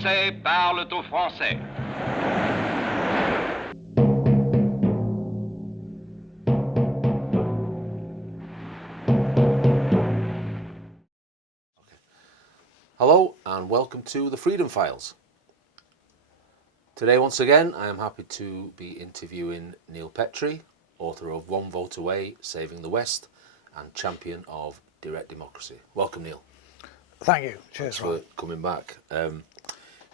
Français parlent aux Français. Hello and welcome to the Freedom Files. Today once again I am happy to be interviewing Neil Petrie, author of One Vote Away, Saving the West and champion of direct democracy. Welcome, Neil. Thank you. Cheers, Thanks for coming back.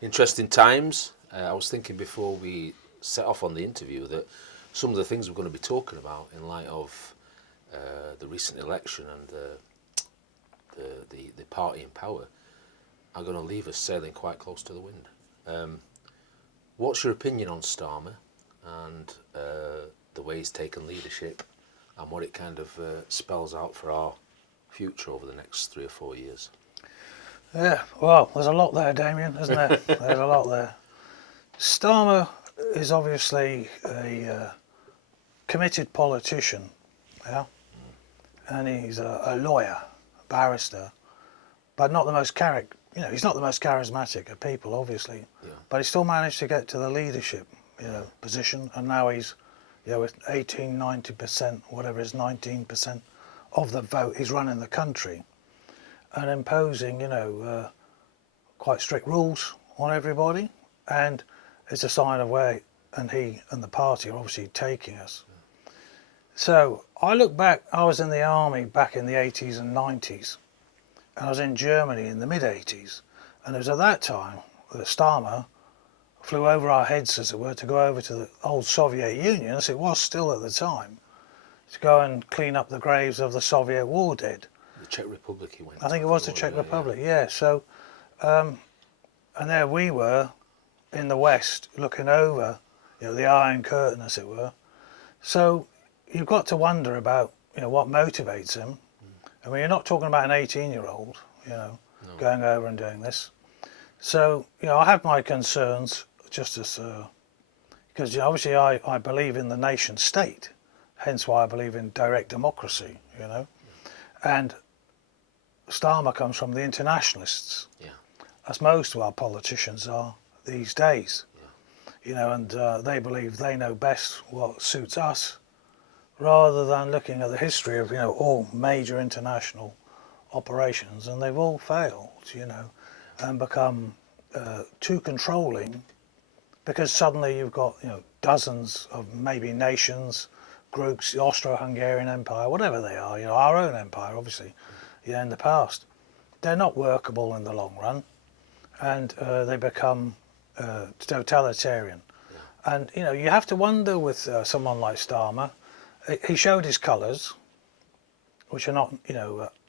Interesting times. I was thinking before we set off on the interview that some of the things we're going to be talking about in light of the recent election and the party in power are going to leave us sailing quite close to the wind. What's your opinion on Starmer and the way he's taken leadership and what it kind of spells out for our future over the next 3 or 4 years? Yeah, well, there's a lot there, Damien, isn't there? There's a lot there. Starmer is obviously a committed politician, yeah, and he's a lawyer, a barrister, but not the most he's not the most charismatic of people, obviously, but he still managed to get to the leadership, position, and now he's, with 18-19%, whatever it is, 19% of the vote, he's running the country and imposing, quite strict rules on everybody, and it's a sign of where he and the party are obviously taking us. So I look back, I was in the army back in the 80s and 90s, and I was in Germany in the mid-80s, and it was at that time that Starmer flew over our heads, as it were, to go over to the old Soviet Union, as it was still at the time, to go and clean up the graves of the Soviet war dead. The Czech Republic he went I think it was the Czech Republic, yeah. So, and there we were in the West looking over, the Iron Curtain, as it were. So you've got to wonder about, what motivates him. I mean, you're not talking about an 18-year-old, going over and doing this. So, I have my concerns, just as, because obviously I believe in the nation state, hence why I believe in direct democracy, and Starmer comes from the internationalists, as most of our politicians are these days, and they believe they know best what suits us, rather than looking at the history of, all major international operations, and they've all failed, and become too controlling, because suddenly you've got, dozens of maybe nations, groups, the Austro-Hungarian Empire, whatever they are, our own empire, obviously, in the past. They're not workable in the long run, and they become totalitarian. And, you have to wonder with someone like Starmer, he showed his colours, which are not,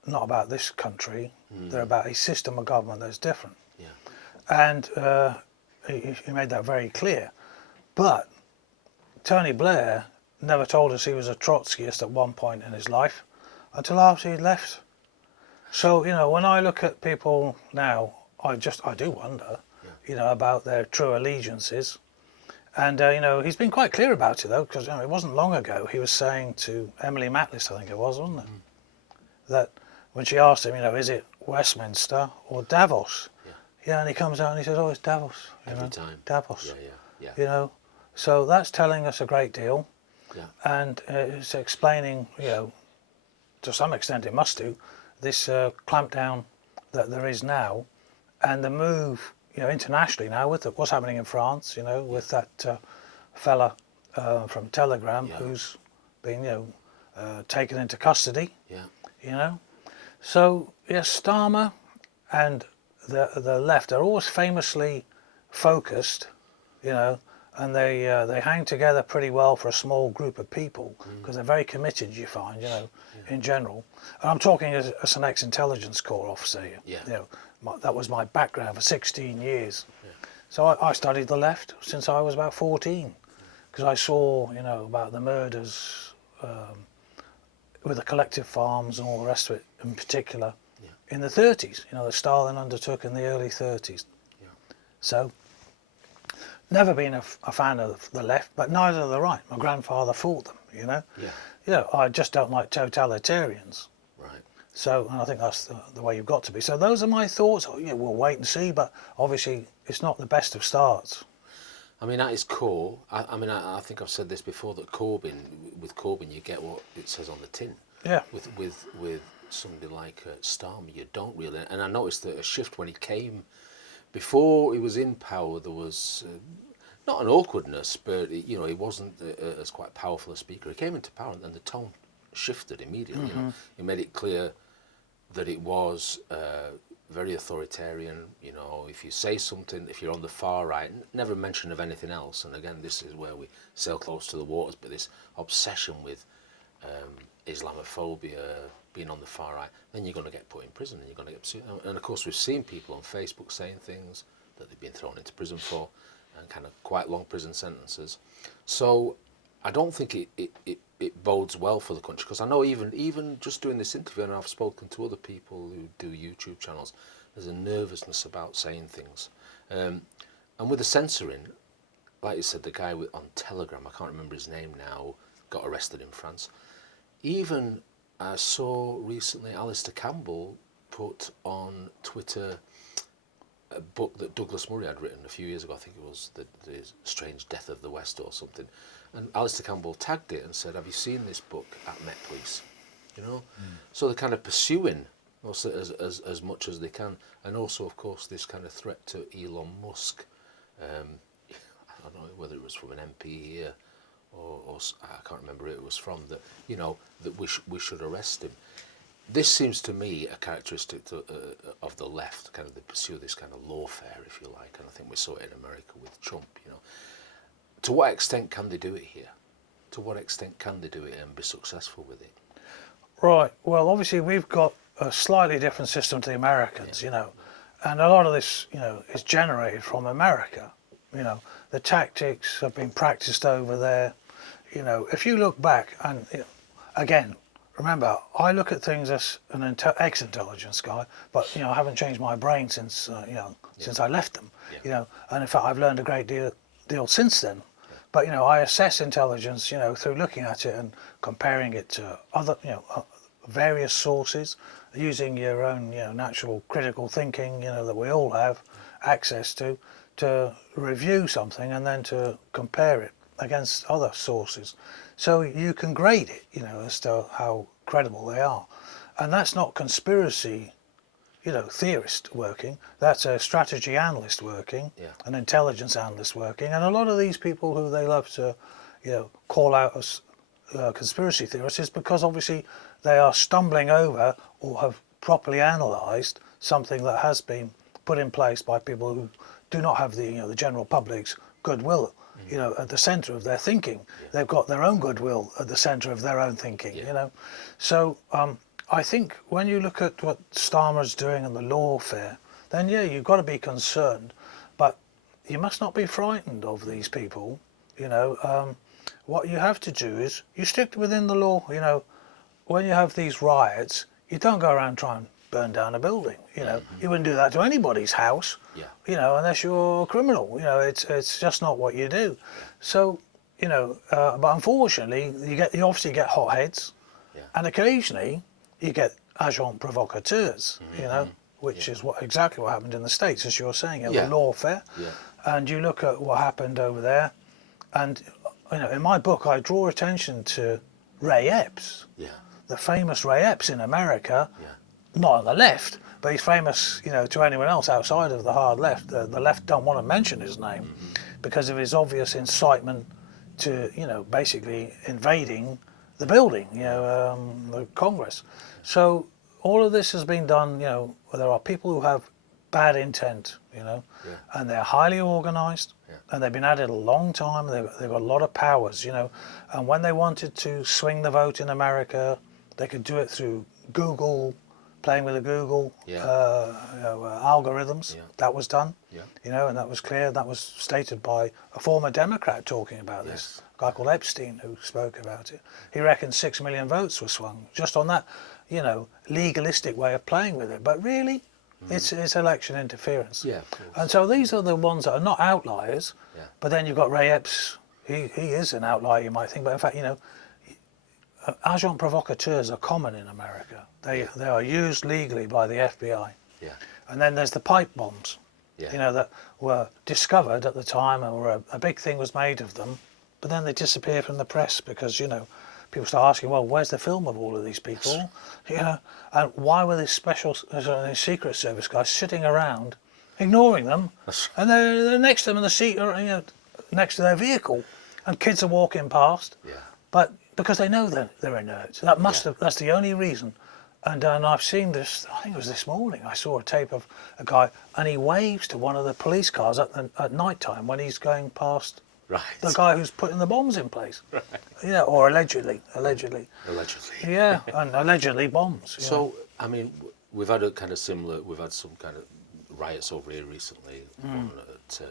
not about this country. They're about a system of government that's different. And he made that very clear. But Tony Blair never told us he was a Trotskyist at one point in his life until after he'd left. So, when I look at people now, I do wonder, about their true allegiances. And, he's been quite clear about it, though, because it wasn't long ago he was saying to Emily Matlis, I think it was, wasn't it? That when she asked him, is it Westminster or Davos? And he comes out and he says, oh, it's Davos. Every time. Davos. So that's telling us a great deal. And it's explaining, to some extent it must do, this clampdown that there is now, and the move, internationally now with what's happening in France, with that fella from Telegram who's been, taken into custody. So yes, Starmer and the left are always famously focused, and they hang together pretty well for a small group of people because they're very committed, you find, in general. And I'm talking as an ex-intelligence corps officer. That was my background for 16 years. So I studied the left since I was about 14, because I saw, about the murders with the collective farms and all the rest of it, in particular, in the 30s, that Stalin undertook in the early 30s. So, never been a fan of the left, but neither the right. My grandfather fought them, I just don't like totalitarians. Right. So, and I think that's the way you've got to be. So those are my thoughts. You know, we'll wait and see, but obviously it's not the best of starts. I mean, at its core, I think I've said this before, that with Corbyn, you get what it says on the tin. Yeah. With somebody like Starmer, you don't really. And I noticed that a shift when he came, before he was in power, there was not an awkwardness, but you know, he wasn't as quite powerful a speaker. He came into power, and the tone shifted immediately. You know, he made it clear that it was very authoritarian. You know, if you say something, if you're on the far right, never mention of anything else. And again, this is where we sail close to the waters. But this obsession with Islamophobia, being on the far right, then you're going to get put in prison, and you're going to get pursued. And of course, we've seen people on Facebook saying things that they've been thrown into prison for, and kind of quite long prison sentences. So I don't think it bodes well for the country, because I know even just doing this interview, and I've spoken to other people who do YouTube channels, there's a nervousness about saying things. And with the censoring, like you said, the guy on Telegram, I can't remember his name now, got arrested in France. Even I saw recently Alistair Campbell put on Twitter a book that Douglas Murray had written a few years ago. I think it was the Strange Death of the West or something. And Alistair Campbell tagged it and said, "Have you seen this book at Met Police?" You know, so they're kind of pursuing also as much as they can, and also, of course, this kind of threat to Elon Musk. I don't know whether it was from an MP here, or I can't remember who it was from, that, you know, that we should arrest him. This seems to me a characteristic of the left, kind of the pursue of this kind of lawfare, if you like, and I think we saw it in America with Trump. You know, to what extent can they do it here? To what extent can they do it and be successful with it? Right. Well, obviously we've got a slightly different system to the Americans, you know, and a lot of this, you know, is generated from America. You know, the tactics have been practiced over there. You know, if you look back, and you know, again, remember, I look at things as an ex-intelligence guy, but you know, I haven't changed my brain since since I left them. You know, and in fact, I've learned a great deal since then. But you know, I assess intelligence, you know, through looking at it and comparing it to other, you know, various sources, using your own, you know, natural critical thinking, you know, that we all have access to review something and then to compare it against other sources. So you can grade it, you know, as to how credible they are. And that's not conspiracy, you know, theorist working. That's a strategy analyst working, an intelligence analyst working. And a lot of these people who they love to, you know, call out as conspiracy theorists is because obviously they are stumbling over or have properly analysed something that has been put in place by people who do not have the, you know, the general public's goodwill, you know, at the centre of their thinking. They've got their own goodwill at the centre of their own thinking, you know. So I think when you look at what Starmer's doing in the lawfare, then yeah, you've got to be concerned, but you must not be frightened of these people, you know. What you have to do is you stick within the law, you know. When you have these riots, you don't go around trying to burn down a building, you know. You wouldn't do that to anybody's house, you know, unless you're a criminal, you know. It's just not what you do. So, you know, but unfortunately, you obviously get hotheads, and occasionally you get agents provocateurs, you know, which is exactly what happened in the States, as you're saying, the lawfare. And you look at what happened over there, and you know, in my book, I draw attention to Ray Epps, the famous Ray Epps in America, not on the left, but he's famous, you know, to anyone else outside of the hard left. The left don't want to mention his name because of his obvious incitement to, you know, basically invading the building, you know, the Congress. So all of this has been done, you know, there are people who have bad intent, you know, and they're highly organised, and they've been at it a long time. They've got a lot of powers, you know, and when they wanted to swing the vote in America, they could do it through Google, playing with the Google algorithms. That was done, you know, and that was clear. That was stated by a former Democrat talking about this, a guy called Epstein, who spoke about it. He reckons 6 million votes were swung just on that, you know, legalistic way of playing with it. But really, it's election interference. And so these are the ones that are not outliers. But then you've got Ray Epps. He is an outlier, you might think, but in fact, you know, agent provocateurs are common in America. They are used legally by the FBI. Yeah. And then there's the pipe bombs, Yeah. you know, that were discovered at the time, or a big thing was made of them, but then they disappear from the press because, you know, people start asking, well, where's the film of all of these people? You know, and why were these Secret Service guys sitting around ignoring them? And they're next to them in the seat, or, you know, next to their vehicle, and kids are walking past. Yeah. But because they know that they're inerts. That's the only reason. And I've seen this, I think it was this morning, I saw a tape of a guy, and he waves to one of the police cars at night time when he's going past the guy who's putting the bombs in place. Right. Yeah, or allegedly. Allegedly. Yeah, and allegedly bombs. So, I mean, we've had we've had some kind of riots over here recently, one at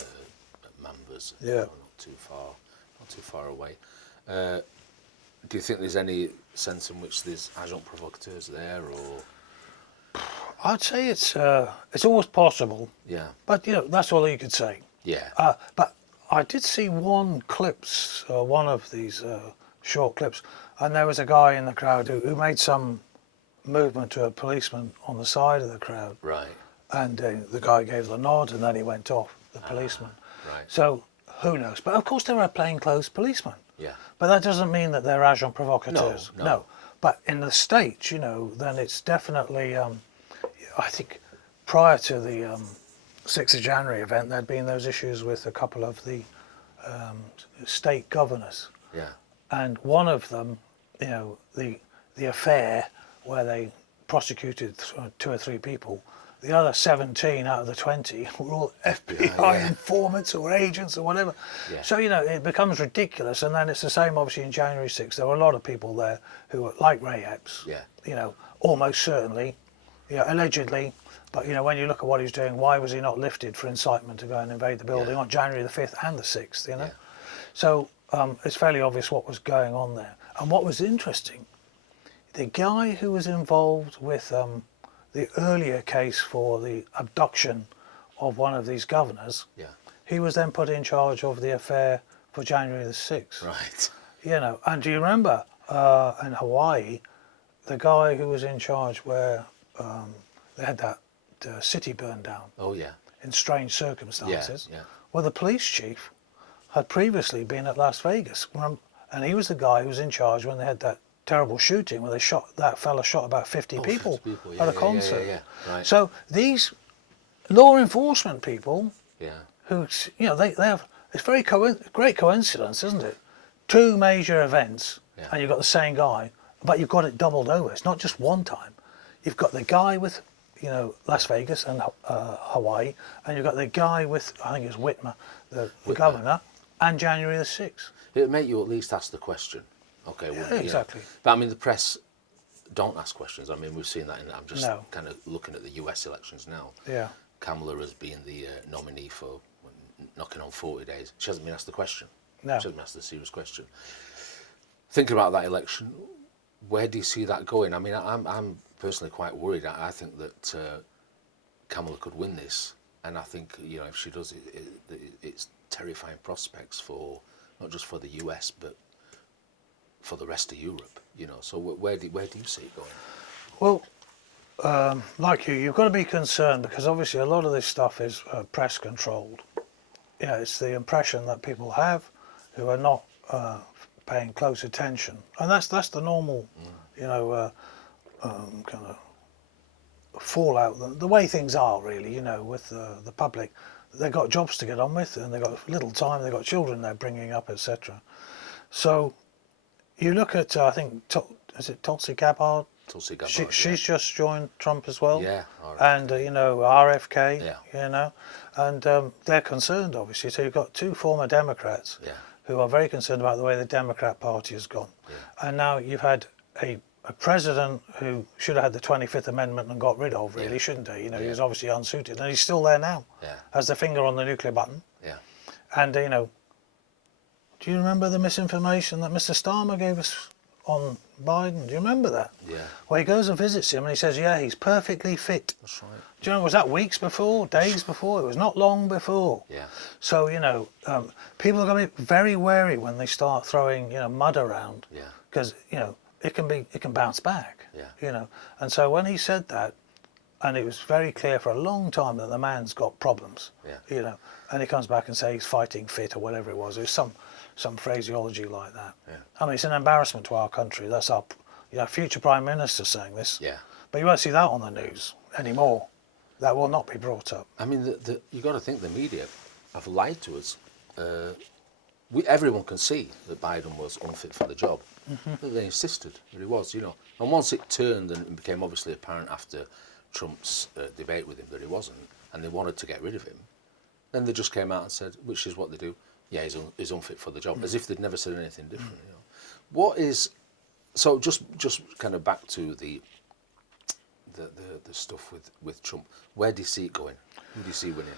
Manvers, not too far away. Do you think there's any sense in which there's agent provocateurs there, or? I'd say it's always possible. Yeah. But you know, that's all you could say. Yeah. But I did see one of these short clips, and there was a guy in the crowd who made some movement to a policeman on the side of the crowd. Right. And the guy gave the nod, and then he went off, the policeman. Right. So who knows? But of course there are plainclothes policemen. Yeah. But that doesn't mean that they're agent provocateurs. No. But in the States, you know, then it's definitely, I think prior to the 6th of January event, there'd been those issues with a couple of the state governors. Yeah. And one of them, you know, the affair where they prosecuted 2 or 3 people, the other 17 out of the 20 were all FBI informants or agents or whatever. Yeah. So, you know, it becomes ridiculous. And then it's the same, obviously, in January 6th. There were a lot of people there who were like Ray Epps, you know, almost certainly, you know, allegedly. But, you know, when you look at what he's doing, why was he not lifted for incitement to go and invade the building on January the 5th and the 6th, you know? Yeah. So it's fairly obvious what was going on there. And what was interesting, the guy who was involved with the earlier case for the abduction of one of these governors, he was then put in charge of the affair for January the 6th. Right. You know, and do you remember in Hawaii, the guy who was in charge where they had that city burned down? Oh, yeah. In strange circumstances. Yeah. Well, the police chief had previously been at Las Vegas, and he was the guy who was in charge when they had that terrible shooting where that fella shot about 50 people at a concert. Yeah. Right. So these law enforcement people, who, you know, they have, it's very great coincidence, isn't it? 2 major events, and you've got the same guy, but you've got it doubled over. It's not just one time. You've got the guy with, you know, Las Vegas and Hawaii, and you've got the guy with, I think it's Whitmer, the governor, and January the 6th. It'd make you at least ask the question. Okay, well, exactly. But I mean, the press don't ask questions. I mean, we've seen that. I'm just kind of looking at the US elections now. Yeah. Kamala has been the nominee for knocking on 40 days. She hasn't been asked the question. No. She hasn't been asked the serious question. Thinking about that election, where do you see that going? I mean, I'm personally quite worried. I think that Kamala could win this, and I think, you know, if she does, it's terrifying prospects for not just for the US but for the rest of Europe, you know. So where do you see it going? Well, like you've got to be concerned because obviously a lot of this stuff is press controlled. Yeah, it's the impression that people have who are not paying close attention, and that's the normal, you know, kind of fallout. The way things are really, you know, with the public, they've got jobs to get on with, and they've got little time. They've got children they're bringing up, etc. So. You look at, I think, is it Tulsi Gabbard? Tulsi Gabbard, She's just joined Trump as well. Yeah. And, you know, RFK, yeah. You know, and they're concerned, obviously. So you've got 2 former Democrats who are very concerned about the way the Democrat Party has gone. Yeah. And now you've had a president who should have had the 25th Amendment and got rid of, really, shouldn't he? You know, he was obviously unsuited, and he's still there now. Yeah. Has the finger on the nuclear button. Yeah. And, you know, do you remember the misinformation that Mr. Starmer gave us on Biden? Do you remember that? Yeah. Well, he goes and visits him and he says, yeah, he's perfectly fit. That's right. Do you know, was that weeks before, days before? It was not long before. Yeah. So, you know, people are going to be very wary when they start throwing, you know, mud around. Yeah. Because, you know, it can bounce back. Yeah. You know, and so when he said that, and it was very clear for a long time that the man's got problems. Yeah. You know, and he comes back and says he's fighting fit or whatever it was. It was some phraseology like that. Yeah. I mean, it's an embarrassment to our country. That's our, future Prime Minister saying this. Yeah. But you won't see that on the news anymore. That will not be brought up. I mean, you got to think the media have lied to us. Everyone can see that Biden was unfit for the job, but they insisted that he was, And once it turned and it became obviously apparent after Trump's debate with him that he wasn't, and they wanted to get rid of him, then they just came out and said, which is what they do, yeah, he's unfit for the job, as if they'd never said anything different. What is so? Just kind of back to the stuff with Trump. Where do you see it going? Who do you see winning?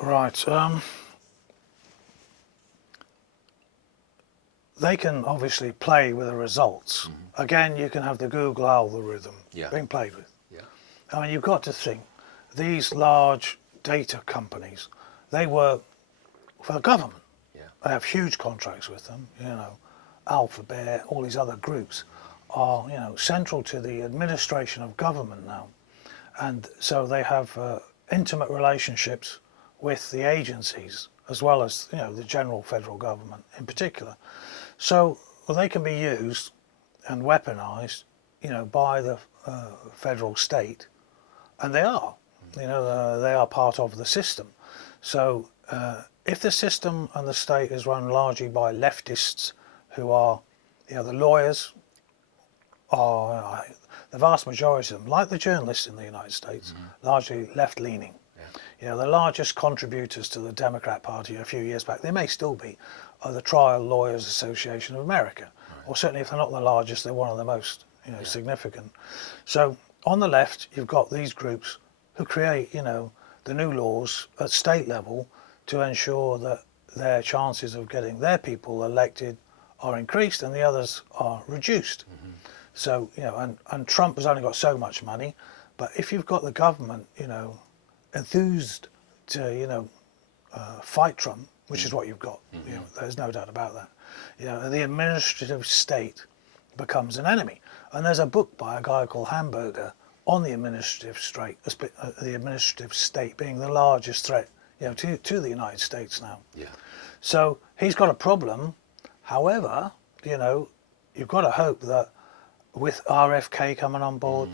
Right. They can obviously play with the results. Again, you can have the Google algorithm being played with. Yeah. I mean, you've got to think, these large data companies, they work for the government. Yeah. They have huge contracts with them. Alphabet, all these other groups are, central to the administration of government now. And so they have intimate relationships with the agencies, as well as, the general federal government in particular. So they can be used and weaponized, by the federal state, and they are. They are part of the system. So if the system and the state is run largely by leftists who are, the lawyers are, the vast majority of them, like the journalists in the United States, largely left-leaning. Yeah. The largest contributors to the Democrat Party a few years back, they may still be, are the Trial Lawyers Association of America. Right. Or certainly if they're not the largest, they're one of the most significant. So on the left, you've got these groups who create, the new laws at state level to ensure that their chances of getting their people elected are increased and the others are reduced. So, and Trump has only got so much money, but if you've got the government, enthused to, fight Trump, which is what you've got, there's no doubt about that. The administrative state becomes an enemy. And there's a book by a guy called Hamburger on the administrative state being the largest threat, to the United States now. Yeah. So he's got a problem. However, you've got to hope that with RFK coming on board,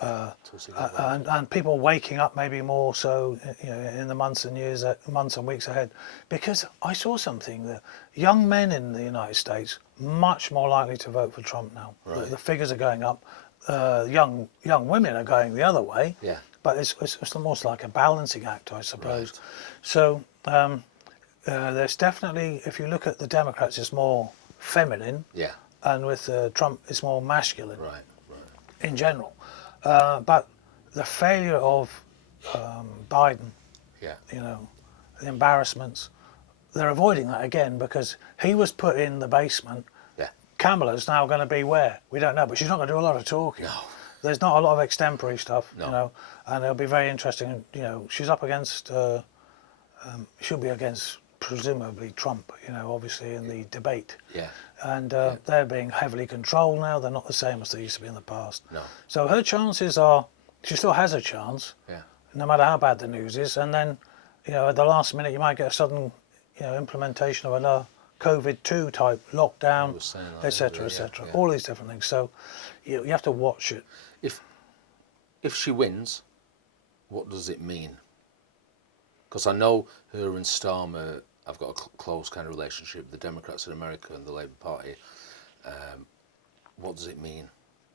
and people waking up maybe more so, in the months and weeks ahead, because I saw something that young men in the United States much more likely to vote for Trump now. Right. The figures are going up. Young women are going the other way. Yeah. But it's almost like a balancing act, I suppose. Right. So there's definitely, if you look at the Democrats, it's more feminine. Yeah. And with Trump, it's more masculine. Right. In general. But the failure of Biden, the embarrassments, they're avoiding that again because he was put in the basement. Yeah. Kamala's now going to be where? We don't know, but she's not going to do a lot of talking. No. There's not a lot of extempore stuff, and it'll be very interesting. She's up against, she'll be against presumably Trump, obviously in the debate. Yeah. And they're being heavily controlled now. They're not the same as they used to be in the past. No. So her chances are, she still has a chance, no matter how bad the news is. And then, at the last minute, you might get a sudden, implementation of another COVID-2 type lockdown, etc., etc. All these different things. So you have to watch it. If she wins, what does it mean? Because I know her and Starmer have got a close kind of relationship, the Democrats in America and the Labour Party. What does it mean?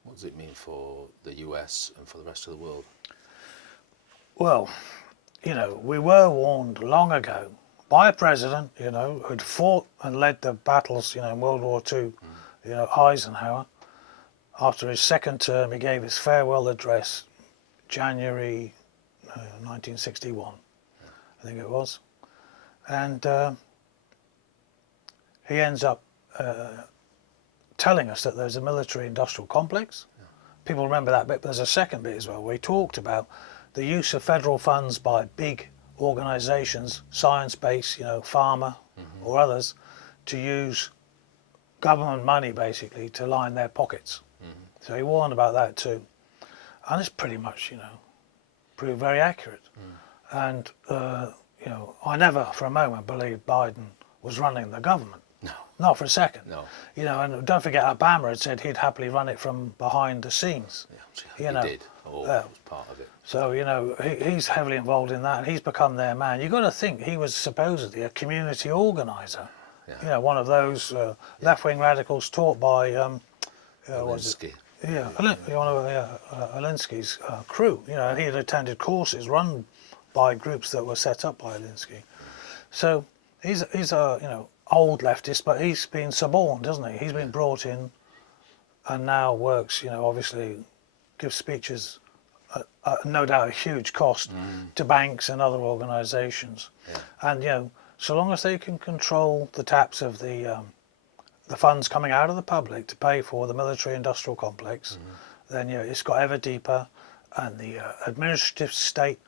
What does it mean for the US and for the rest of the world? Well, we were warned long ago by a president, who'd fought and led the battles, in World War II, Eisenhower. After his second term, he gave his farewell address, January 1961, I think it was. And he ends up telling us that there's a military-industrial complex. Yeah. People remember that bit, but there's a second bit as well, where he talked about the use of federal funds by big organisations, science-based, pharma or others, to use government money basically to line their pockets. So he warned about that too, and it's pretty much proved very accurate. And I never for a moment believed Biden was running the government. No. Not for a second. No. And don't forget Obama had said he'd happily run it from behind the scenes. Yeah, he did. That was part of it. So, he's heavily involved in that, and he's become their man. You've got to think he was supposedly a community organiser. Yeah. One of those left-wing radicals taught by Alinsky. One of Alinsky's crew. And he had attended courses run by groups that were set up by Alinsky. So he's a old leftist, but he's been suborned, hasn't he? He's been brought in, and now works. Obviously, gives speeches, no doubt a huge cost to banks and other organisations. And so long as they can control the taps of the funds coming out of the public to pay for the military-industrial complex, then it's got ever deeper, and the administrative state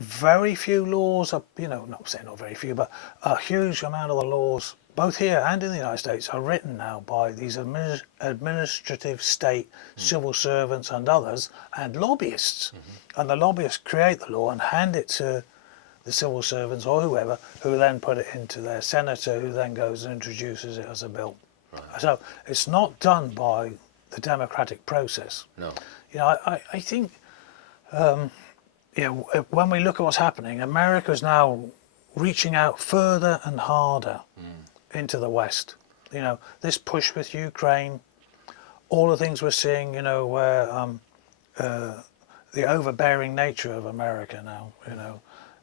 very few laws are, not saying not very few, but a huge amount of the laws, both here and in the United States, are written now by these administrative state civil servants and others, and lobbyists. And the lobbyists create the law and hand it to the civil servants or whoever, who then put it into their senator, who then goes and introduces it as a bill. Right. So it's not done by the democratic process. No. I think... when we look at what's happening, America is now reaching out further and harder into the West. This push with Ukraine, all the things we're seeing, where the overbearing nature of America now,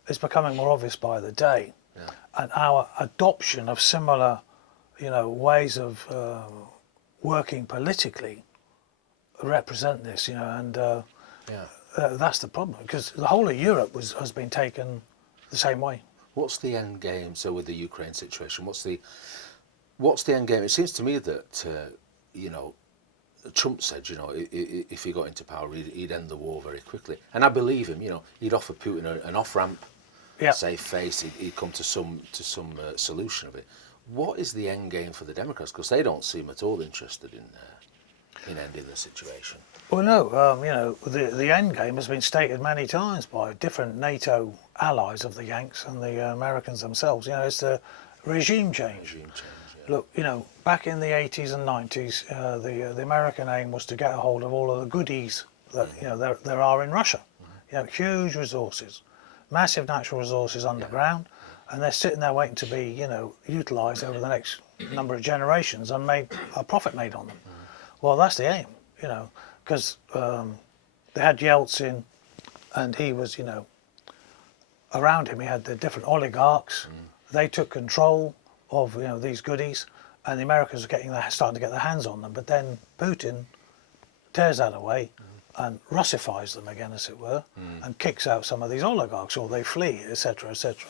is becoming more obvious by the day. Yeah. And our adoption of similar, ways of working politically represent this, that's the problem, because the whole of Europe has been taken the same way. What's the end game? So with the Ukraine situation, what's the end game? It seems to me that Trump said, if he got into power, he'd end the war very quickly, and I believe him. He'd offer Putin an off ramp, save face. He'd come to some solution of it. What is the end game for the Democrats? Because they don't seem at all interested in ending the situation. Well, no, the end game has been stated many times by different NATO allies of the Yanks and the Americans themselves. It's the regime change. Look, back in the 80s and 90s, the American aim was to get a hold of all of the goodies that there are in Russia. Huge resources, massive natural resources underground, and they're sitting there waiting to be utilised over the next number of generations and made a profit made on them. Well, that's the aim, because they had Yeltsin, and he was, around him he had the different oligarchs. They took control of these goodies, and the Americans were starting to get their hands on them. But then Putin tears that away and Russifies them again, as it were, and kicks out some of these oligarchs, or they flee, etc., etc.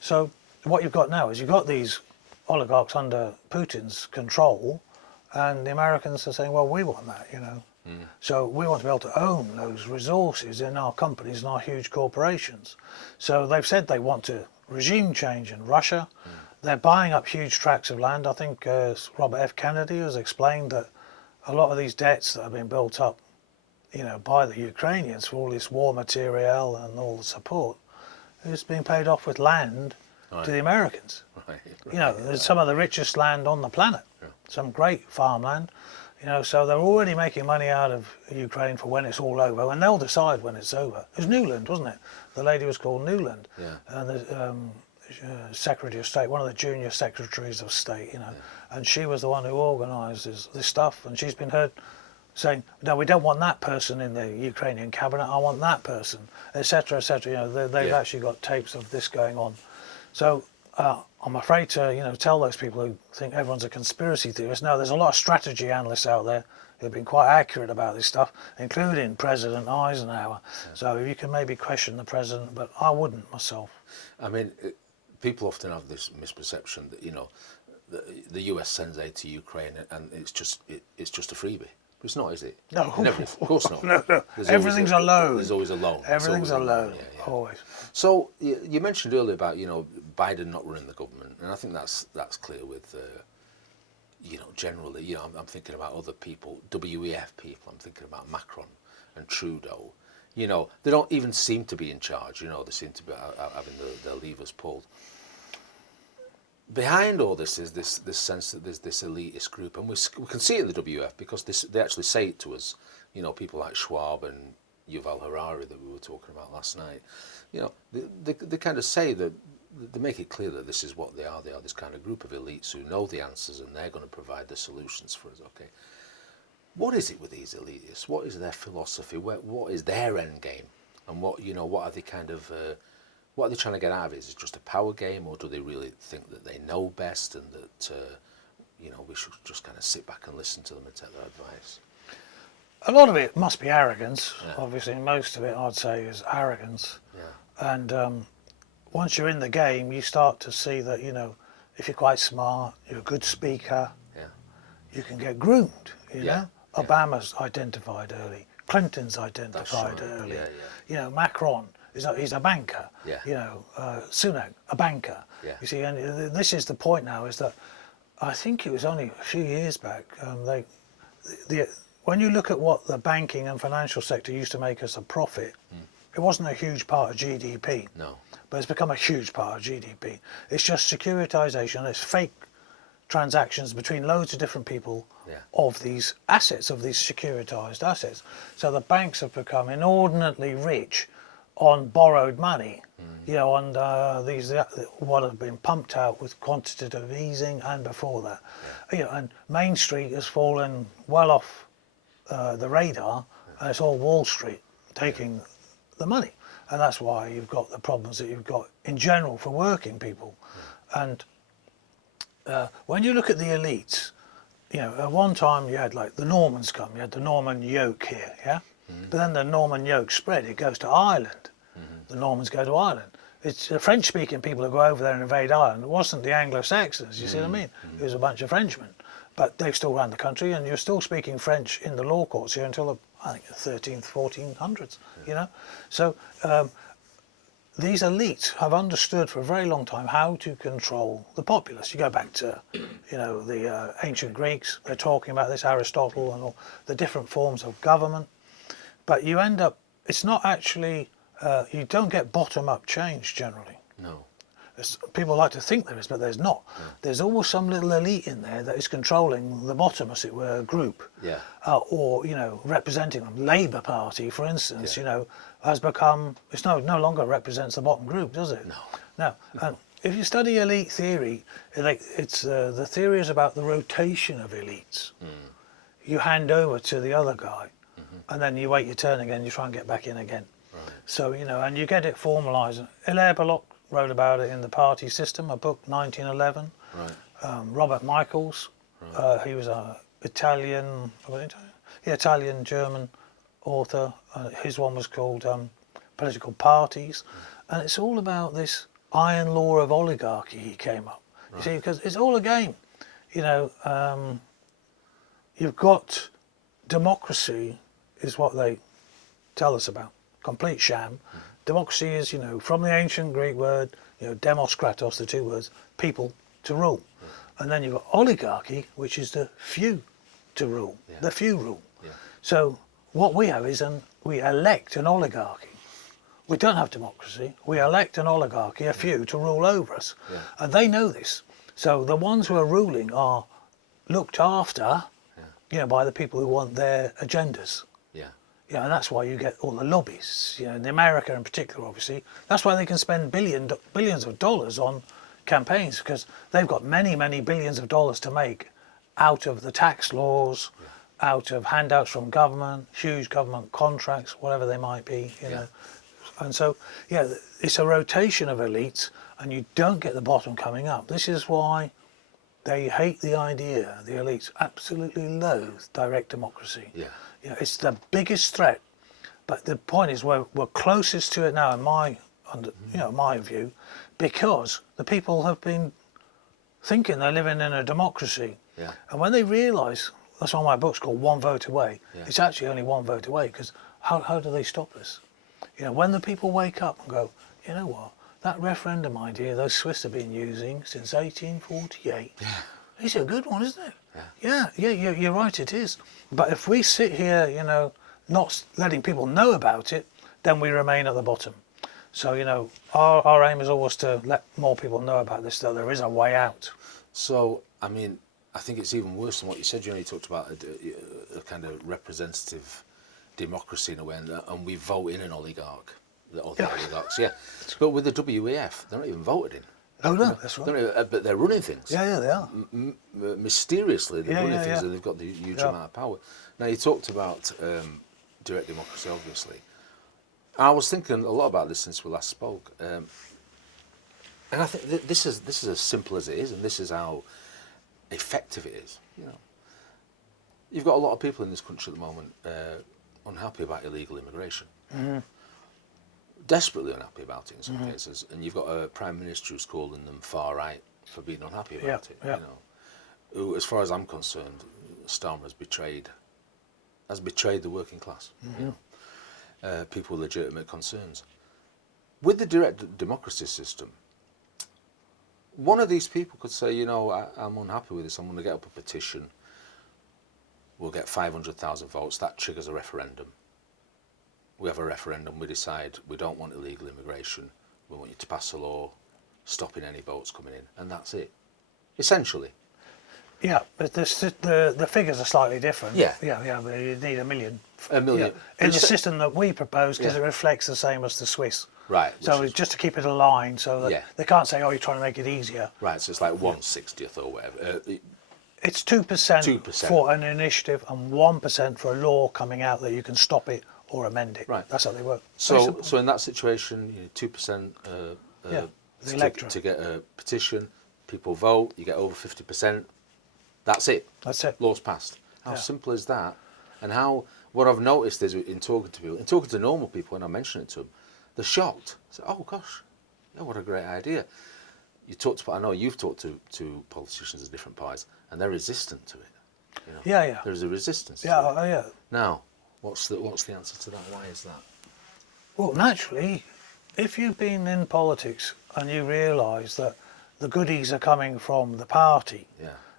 So what you've got now is you've got these oligarchs under Putin's control, and the Americans are saying, well, we want that, So we want to be able to own those resources in our companies and our huge corporations. So they've said they want to regime change in Russia. They're buying up huge tracts of land. I think Robert F. Kennedy has explained that a lot of these debts that have been built up, by the Ukrainians for all this war material and all the support, is being paid off with land to the Americans. There's some of the richest land on the planet, some great farmland. So they're already making money out of Ukraine for when it's all over, and they'll decide when it's over. It was Newland, wasn't it? The lady was called Newland, and the Secretary of State, one of the junior secretaries of state, and she was the one who organised this stuff, and she's been heard saying, no, we don't want that person in the Ukrainian cabinet, I want that person, etc., etc. They've actually got tapes of this going on. So I'm afraid to tell those people who think everyone's a conspiracy theorist. No, there's a lot of strategy analysts out there who've been quite accurate about this stuff, including President Eisenhower. So you can maybe question the president, but I wouldn't myself. I mean, people often have this misperception that the US sends aid to Ukraine and it's just a freebie. But it's not, is it? No, of course not. No. Everything's a loan. There's always a loan. Everything's a loan. Always. So you mentioned earlier about Biden not running the government, and I think that's clear with generally, I'm thinking about other people, WEF people. I'm thinking about Macron and Trudeau. They don't even seem to be in charge. They seem to be having their levers pulled. Behind all this is this sense that there's this elitist group, and we can see it in the WF because they actually say it to us. People like Schwab and Yuval Harari that we were talking about last night. They kind of say that they make it clear that this is what they are. They are this kind of group of elites who know the answers and they're going to provide the solutions for us. Okay, what is it with these elitists? What is their philosophy? What is their end game? And what are they kind of what are they trying to get out of it? Is it just a power game, or do they really think that they know best and that we should just kind of sit back and listen to them and take their advice? A lot of it must be arrogance. Yeah. Obviously, most of it, I'd say, is arrogance. Yeah. And once you're in the game, you start to see that if you're quite smart, you're a good speaker, you can get groomed. Obama's identified early. Clinton's identified early. Macron. He's a banker. Yeah. Sunak, a banker. Yeah. You see, and this is the point now, is that I think it was only a few years back, when you look at what the banking and financial sector used to make us a profit, it wasn't a huge part of GDP. No. But it's become a huge part of GDP. It's just securitization, it's fake transactions between loads of different people of these assets, of these securitized assets. So the banks have become inordinately rich on borrowed money, on these what have been pumped out with quantitative easing and before that. And Main Street has fallen well off the radar, and it's all Wall Street taking the money. And that's why you've got the problems that you've got in general for working people. And when you look at the elites, at one time you had like the Normans come, you had the Norman yoke here, but then the Norman yoke spread, it goes to Ireland. The Normans go to Ireland. It's the French-speaking people who go over there and invade Ireland. It wasn't the Anglo-Saxons, you see what I mean? It was a bunch of Frenchmen. But they still ran the country, and you're still speaking French in the law courts here until I think the 13th, 1400s, So these elites have understood for a very long time how to control the populace. You go back to, the ancient Greeks, they're talking about this, Aristotle and all the different forms of government. But you end up, it's not actually, you don't get bottom-up change generally. No. People like to think there is, but there's not. Yeah. There's always some little elite in there that is controlling the bottom, as it were, group. Yeah. Or representing them. Labour Party, for instance, has become, it's no longer represents the bottom group, does it? No. No. And if you study elite theory, it's the theory is about the rotation of elites. You hand over to the other guy, and then you wait your turn again. You try and get back in again. Right. So and you get it formalised. Hilaire Belloc wrote about it in The Party System, a book, 1911. Right. Robert Michaels, he was an Italian-German author. His one was called Political Parties. And it's all about this iron law of oligarchy he came up. Right. You see, because it's all a game. You've got democracy is what they tell us about, complete sham. Democracy is, from the ancient Greek word, demos, kratos, the two words, people to rule. And then you've got oligarchy, which is the few to rule. Yeah. The few rule. Yeah. So what we have is we elect an oligarchy. We don't have democracy. We elect an oligarchy, a few, to rule over us. Yeah. And they know this. So the ones who are ruling are looked after, by the people who want their agendas. And that's why you get all the lobbies, in America in particular, obviously. That's why they can spend billions of dollars on campaigns, because they've got many, many billions of dollars to make out of the tax laws, out of handouts from government, huge government contracts, whatever they might be, And so, it's a rotation of elites, and you don't get the bottom coming up. This is why they hate the idea, the elites absolutely loathe direct democracy. Yeah. It's the biggest threat, but the point is we're closest to it now in my view, because the people have been thinking they're living in a democracy. Yeah. And when they realise, that's why my book's called One Vote Away, it's actually only one vote away, because how do they stop us? When the people wake up and go, you know what, that referendum idea those Swiss have been using since 1848, It's a good one, isn't it? Yeah, you're right, it is. But if we sit here, not letting people know about it, then we remain at the bottom. So, our aim is always to let more people know about this, that there is a way out. So, I mean, I think it's even worse than what you said. You talked about a kind of representative democracy in a way, and we vote in an oligarch. The oligarchs, yeah. But with the WEF, they're not even voted in. Oh, no, that's right. But they're running things. Yeah, they are. Mysteriously, they're running things, and they've got the huge Yeah. amount of power. Now, you talked about direct democracy, obviously. I was thinking a lot about this since we last spoke, and I think this is as simple as it is, and this is how effective it is. You've got a lot of people in this country at the moment unhappy about illegal immigration, desperately unhappy about it in some cases, and you've got a prime minister who's calling them far right for being unhappy about it. Who, as far as I'm concerned, Starmer has betrayed the working class. People with legitimate concerns. With the direct democracy system, one of these people could say, I'm unhappy with this, I'm going to get up a petition, we'll get 500,000 votes, that triggers a referendum. We have a referendum, we decide we don't want illegal immigration, we want you to pass a law stopping any boats coming in, and that's it. Essentially. Yeah, but the figures are slightly different. Yeah. But you need 1 million. A million. In the system that we propose, because Yeah. it reflects the same as the Swiss. Right. So it's just to keep it aligned, so that they can't say, you're trying to make it easier. Right, so it's like 1/60th or whatever. It's 2% for an initiative and 1% for a law coming out that you can stop it or amend it. Right. That's how they work. So in that situation, 2% the electorate. to get a petition, people vote, you get over 50%. That's it. That's it. Law's passed. How simple is that? And what I've noticed is in talking to people, in talking to normal people, when I mention it to them, they're shocked. They say, oh gosh, what a great idea. I know you've talked to politicians of different parties, and they're resistant to it. There's a resistance to it. Yeah. Now, what's the answer to that? Why is that? Well, naturally, if you've been in politics and you realise that the goodies are coming from the party,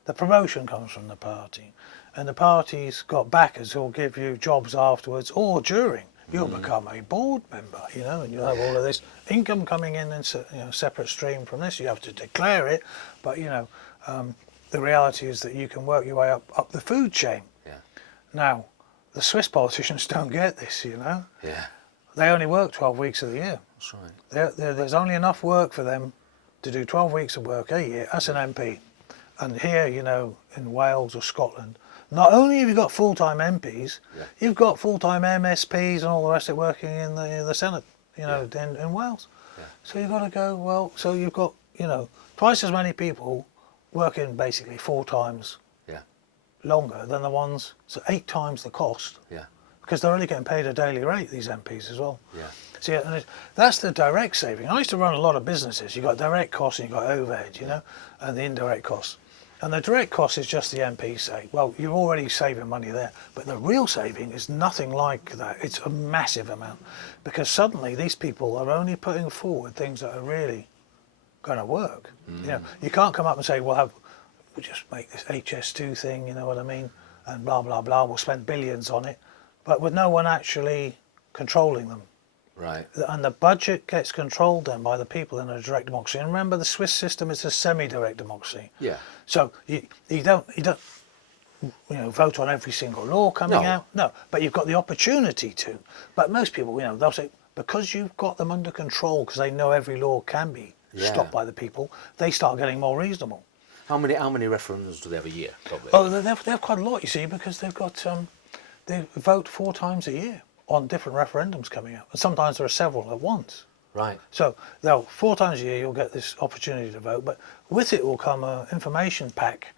the promotion comes from the party, and the party's got backers who'll give you jobs afterwards or during. You'll become a board member, and you have all of this income coming in separate stream from this. You have to declare it, but the reality is that you can work your way up the food chain. Yeah. Now, the Swiss politicians don't get this, Yeah. They only work 12 weeks of the year. That's right. There's only enough work for them to do 12 weeks of work a year. That's an MP. And here, in Wales or Scotland, not only have you got full-time MPs, you've got full-time MSPs and all the rest of it working in the Senate, in Wales. Yeah. So you've got to go, so you've got, twice as many people working basically 4 times longer than the ones, so 8 times the cost. Yeah. Because they're only getting paid a daily rate, these MPs as well. Yeah. So that's the direct saving. I used to run a lot of businesses. You've got direct costs and you've got overhead, and the indirect costs. And the direct cost is just the MP say, well, you're already saving money there. But the real saving is nothing like that. It's a massive amount. Because suddenly these people are only putting forward things that are really going to work. You can't come up and say, we'll just make this HS2 thing, you know what I mean? And blah, blah, blah. We'll spend billions on it. But with no one actually controlling them. Right. And the budget gets controlled then by the people in a direct democracy. And remember, the Swiss system is a semi-direct democracy. Yeah. So you don't vote on every single law coming out. No, but you've got the opportunity to. But most people, they'll say, because you've got them under control, because they know every law can be stopped by the people, they start getting more reasonable. How many referendums do they have a year? Probably? Oh, they have quite a lot, you see, because they've got they vote 4 times a year on different referendums coming out, and sometimes there are several at once. Right. So 4 times a year you'll get this opportunity to vote, but with it will come an information pack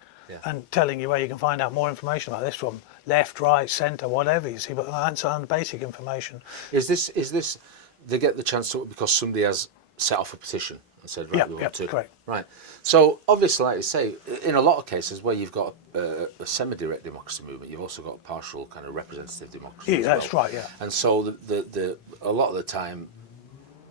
and telling you where you can find out more information about this from left, right, centre, whatever you see, but that's on basic information. Is this they get the chance to, because somebody has set off a petition and said, right, we want to. Correct. Right. So obviously, like you say, in a lot of cases where you've got a semi-direct democracy movement, you've also got partial kind of representative democracy. Yeah, that's right. Yeah. And so a lot of the time,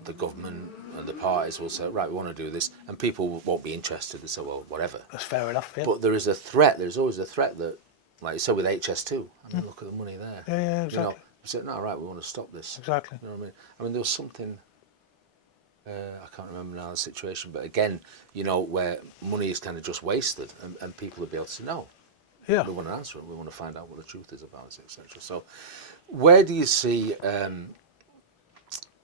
the government and the parties will say, right, we want to do this, and people won't be interested. They say, well, whatever. That's fair enough. Yeah. But there is a threat. There's always a threat that, like you said with HS2. I mean, look at the money there. Yeah, exactly. You know, you said, no, right, we want to stop this. Exactly. You know what I mean? I mean, there was something. I can't remember now the situation, but again, you know, where money is kind of just wasted, and people will be able to say, no, Yeah. we want to answer it. We want to find out what the truth is about it, etc. So, where do you see?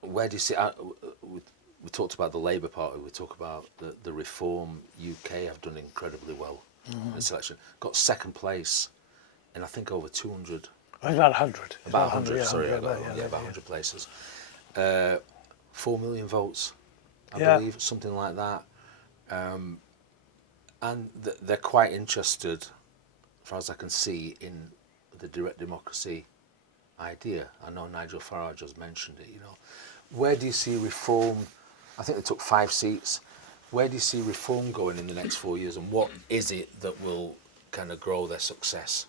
We talked about the Labour Party. We talk about the Reform UK have done incredibly well in the selection. Got second place, in I think over 200. It's about 100. About 100. Yeah, Sorry, 100, about 100 places. 4 million votes, I believe, something like that. And they're quite interested, as far as I can see, in the direct democracy idea. I know Nigel Farage has mentioned it. You know, where do you see Reform? I think they took 5 seats. Where do you see Reform going in the next 4 years, and what is it that will kind of grow their success?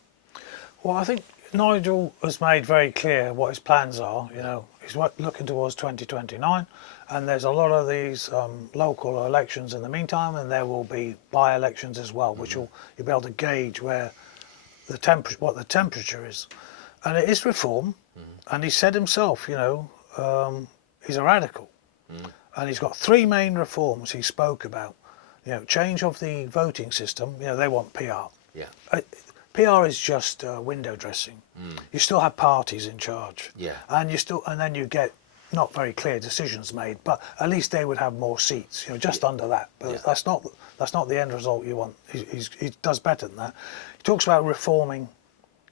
Well, I think Nigel has made very clear what his plans are. You know, he's looking towards 2029, and there's a lot of these local elections in the meantime, and there will be by-elections as well, which you'll be able to gauge where what the temperature is. And it is reform, and he said himself, you know, he's a radical, and he's got 3 main reforms he spoke about. You know, change of the voting system. You know, they want PR. Yeah. PR is just window dressing. You still have parties in charge. Yeah. And then you get not very clear decisions made, but at least they would have more seats. You know, just under that. But that's not the end result you want. He does better than that. He talks about reforming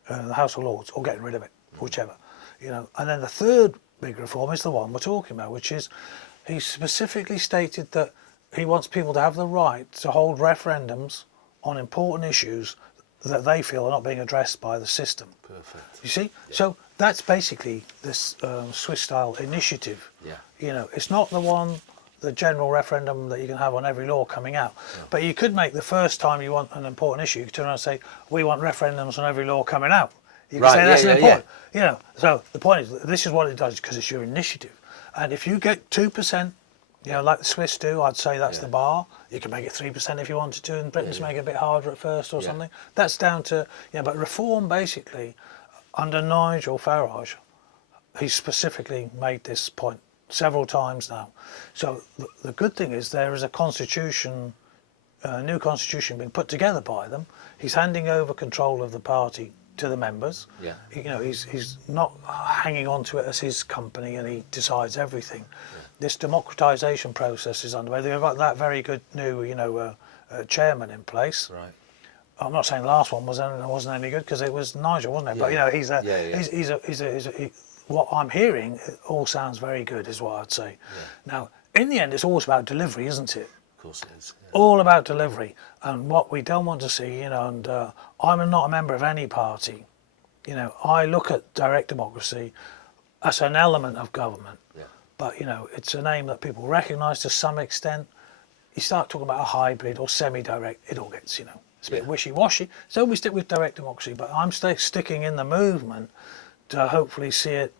the House of Lords or getting rid of it, whichever. You know, and then the third big reform is the one we're talking about, which is he specifically stated that he wants people to have the right to hold referendums on important issues that they feel are not being addressed by the system. Perfect. You see? Yeah. So that's basically this Swiss-style initiative. Yeah. You know, it's not the general referendum that you can have on every law coming out. Yeah. But you could make the first time you want an important issue, you could turn around and say, we want referendums on every law coming out. You can say that's important. You know, so the point is, this is what it does because it's your initiative. And if you get 2%, you know, like the Swiss do, I'd say that's the bar. You can make it 3% if you wanted to, and Britain's make it a bit harder at first or something. That's down to, but reform basically, under Nigel Farage, he's specifically made this point several times now. So the good thing is there is a constitution, a new constitution being put together by them. He's handing over control of the party to the members. Yeah. You know, he's not hanging on to it as his company and he decides everything. Yeah. This democratisation process is underway. They've got that very good new, chairman in place. Right. I'm not saying the last one wasn't any good because it was Nigel, wasn't it? Yeah. But you know, he's what I'm hearing, it all sounds very good, is what I'd say. Yeah. Now, in the end, it's always about delivery, isn't it? Of course it is. Yeah. All about delivery, and what we don't want to see, you know. And I'm not a member of any party. You know, I look at direct democracy as an element of government. Yeah. But you know, it's a name that people recognise to some extent. You start talking about a hybrid or semi-direct, it all gets, you know, it's a bit wishy-washy. So we stick with direct democracy, but I'm sticking in the movement to hopefully see it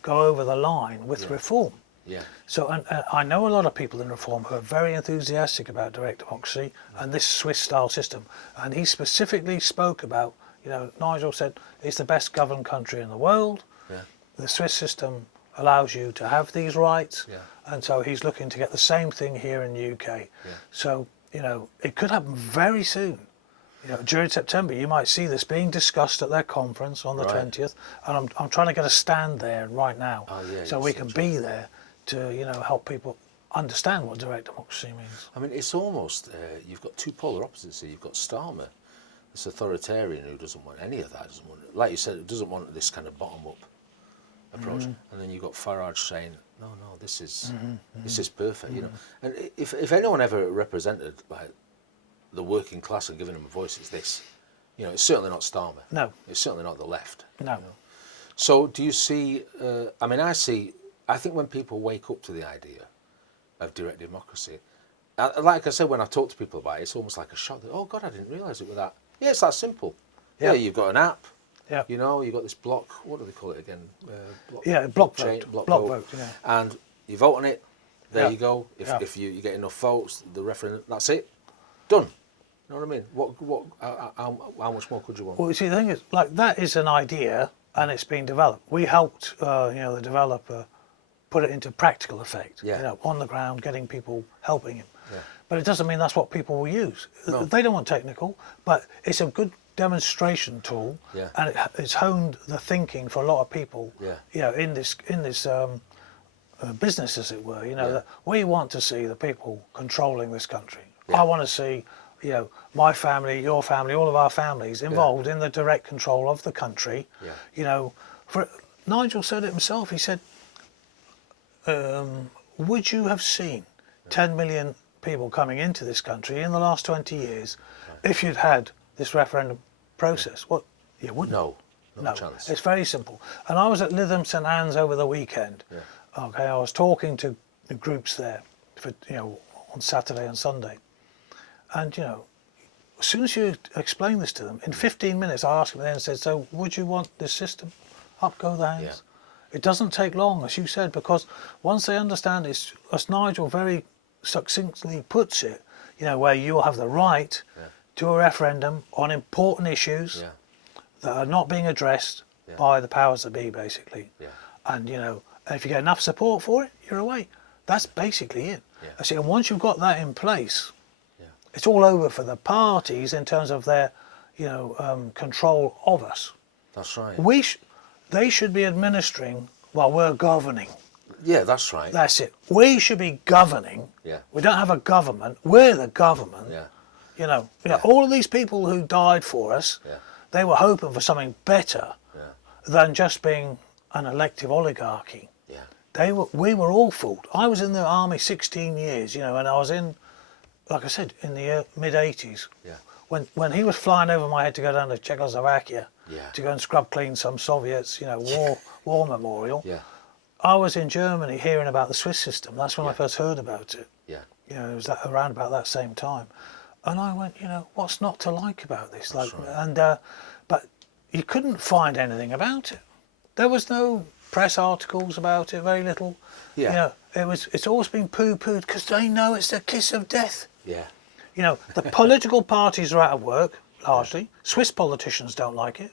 go over the line with reform. Yeah. So, and I know a lot of people in reform who are very enthusiastic about direct democracy and this Swiss-style system. And he specifically spoke about, you know, Nigel said it's the best governed country in the world. Yeah. The Swiss system allows you to have these rights, and so he's looking to get the same thing here in the UK. Yeah. So, you know, it could happen very soon. You know, during September, you might see this being discussed at their conference on the 20th, and I'm trying to get a stand there right now, so we can be there to, you know, help people understand what direct democracy means. I mean, it's almost you've got two polar opposites here. You've got Starmer, this authoritarian who doesn't want any of that, doesn't want, like you said, doesn't want this kind of bottom-up approach, and then you've got Farage saying, no, this is perfect, you know. And if anyone ever represented like the working class and giving them a voice, it's this. You know, it's certainly not Starmer. No. It's certainly not the left. No. You know? So do you see, I think when people wake up to the idea of direct democracy, like I said, when I talk to people about it, it's almost like a shock. Oh God, I didn't realise it was that. Yeah, it's that simple. Yeah, you've got an app. Yeah. You know, you've got this block, what do they call it again? Block vote. Block vote, yeah. And you vote on it, There Yeah. you go. Yeah. If you get enough votes, the referendum, that's it. Done. You know what I mean? How much more could you want? Well, you see, the thing is, like, that is an idea, and it's been developed. We helped, the developer put it into practical effect. Yeah. On the ground, getting people helping him. Yeah. But it doesn't mean that's what people will use. No. They don't want technical, but it's a good demonstration tool, Yeah. and it's honed the thinking for a lot of people. Yeah. In this business, as it were. Yeah. That we want to see the people controlling this country. Yeah. I want to see, my family, your family, all of our families involved in the direct control of the country. Yeah. For Nigel said it himself. He said, "Would you have seen 10 million people coming into this country in the last 20 years if you'd had this referendum process?" Well, you wouldn't. No. No, Not a chance. it's very simple. And I was at Lytham St Anne's over the weekend. Yeah. Okay, I was talking to the groups there for on Saturday and Sunday, and as soon as you explain this to them, in 15 minutes I asked them then and said, "So would you want this system?" Up go the hands. Yeah. It doesn't take long, as you said, because once they understand it, as Nigel very succinctly puts it, where you'll have the right to a referendum on important issues Yeah. that are not being addressed by the powers that be, basically. Yeah. And if you get enough support for it, you're away. That's basically it. Yeah. I see. And once you've got that in place, Yeah. it's all over for the parties in terms of their, control of us. That's right. They should be administering while we're governing. Yeah, that's right. That's it. We should be governing. Yeah. We don't have a government. We're the government. Yeah. All of these people who died for us, Yeah. they were hoping for something better Yeah. than just being an elective oligarchy. Yeah. We were all fooled. I was in the army 16 years, and I was in, like I said, in the mid-80s. Yeah. When he was flying over my head to go down to Czechoslovakia Yeah. to go and scrub clean some Soviets, war memorial. Yeah. I was in Germany hearing about the Swiss system. That's when I Yeah. first heard about it. Yeah. It was around about that same time. And I went, what's not to like about this? That's right. And but you couldn't find anything about it. There was no press articles about it, very little. Yeah. It's always been poo-pooed because they know it's the kiss of death. Yeah. The political parties are out of work, largely. Swiss politicians don't like it.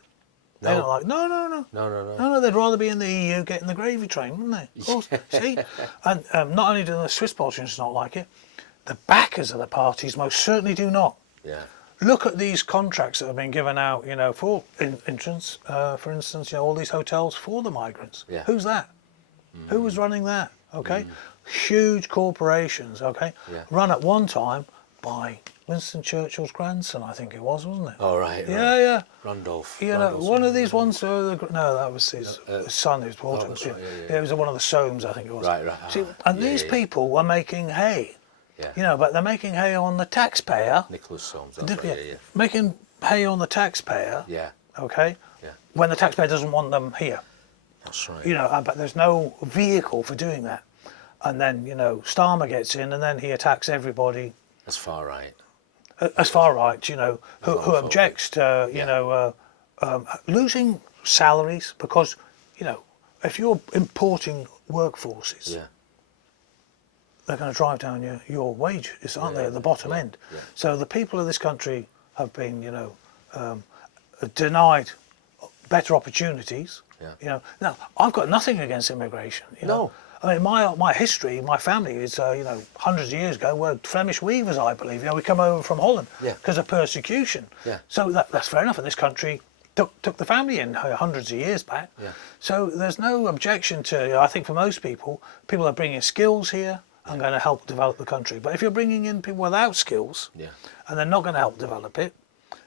They don't like, no. No, they'd rather be in the EU getting the gravy train, wouldn't they? Of course, see? And not only do the Swiss politicians not like it, the backers of the parties most certainly do not. Yeah. Look at these contracts that have been given out, for entrance, for instance, all these hotels for the migrants. Yeah. Who's that? Who was running that? Okay. Huge corporations, okay, run at one time by Winston Churchill's grandson, I think it was, wasn't it? Oh, right. Yeah. Randolph. One of these ones. No, that was his son who's brought him. that's right, It was one of the Soames, I think it was. Right. See, and these people were making hay. Yeah. But they're making hay on the taxpayer. Nicholas Soames. That's right. Yeah. Making hay on the taxpayer. Yeah. Okay. Yeah. When the taxpayer doesn't want them here. That's right. But there's no vehicle for doing that. And then Starmer gets in, and then he attacks everybody. That's far right. As far right, who objects to losing salaries because if you're importing workforces, they're going to drive down your wages, aren't they, at the bottom end? Yeah. So the people of this country have been denied better opportunities. Yeah. Now I've got nothing against immigration. No. I mean, my history, my family is, hundreds of years ago, were Flemish weavers, I believe. We come over from Holland because of persecution. Yeah. So that's fair enough. And this country took the family in hundreds of years back. Yeah. So there's no objection to, I think for most people are bringing skills here and going to help develop the country. But if you're bringing in people without skills and they're not going to help develop it,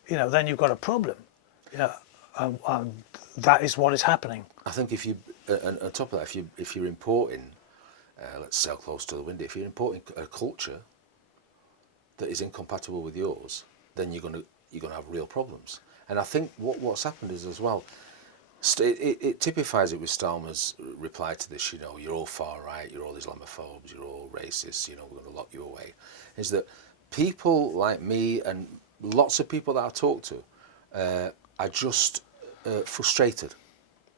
then you've got a problem. That is what is happening. I think if you, on top of that, if you're importing, let's say close to the window, if you're importing a culture that is incompatible with yours, then you're gonna have real problems. And I think what's happened is as well, it typifies it with Starmer's reply to this. You're all far right, you're all Islamophobes, you're all racists. We're going to lock you away. Is that people like me and lots of people that I talk to are just frustrated.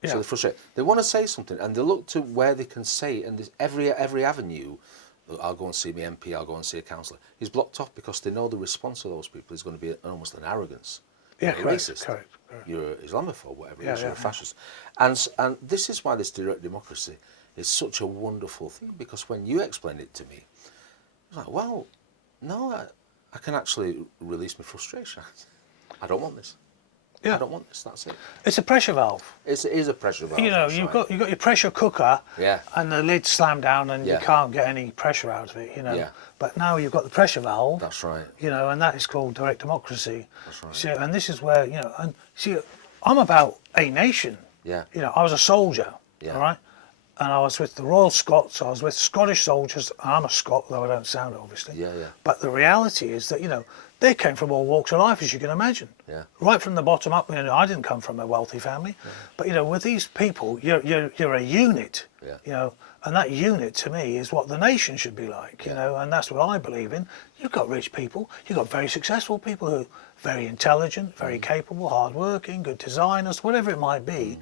So they're frustrated. They want to say something, and they look to where they can say it, and there's every avenue I'll go and see my MP, I'll go and see a councillor. He's blocked off because they know the response of those people is going to be almost an arrogance. Yeah, You're a correct, racist. correct. You're an Islamophobe, whatever it Yeah, is, you're yeah, a fascist. And this is why this direct democracy is such a wonderful thing, because when you explained it to me, I was like, well, no, I can actually release my frustration. I don't want this. Yeah. I don't want this, that's it. It's a pressure valve. It is a pressure valve. You know, that's you've right. got your pressure cooker, Yeah. and the lid's slammed down, and Yeah. you can't get any pressure out of it. You know, Yeah. but now you've got the pressure valve. That's right. You know, and that is called direct democracy. That's right. So, and this is where, you know, and see, I'm about a nation. Yeah. You know, I was a soldier. Yeah. All right. And I was with the Royal Scots. I was with Scottish soldiers. I'm a Scot, though I don't sound it, obviously. Yeah, yeah. But the reality is that, you know, they came from all walks of life, as you can imagine. Yeah. Right from the bottom up. You know, I didn't come from a wealthy family, but you know, with these people, you're a unit. Yeah. You know, and that unit to me is what the nation should be like. You know, and that's what I believe in. You've got rich people. You've got very successful people who are very intelligent, very capable, hardworking, good designers, whatever it might be.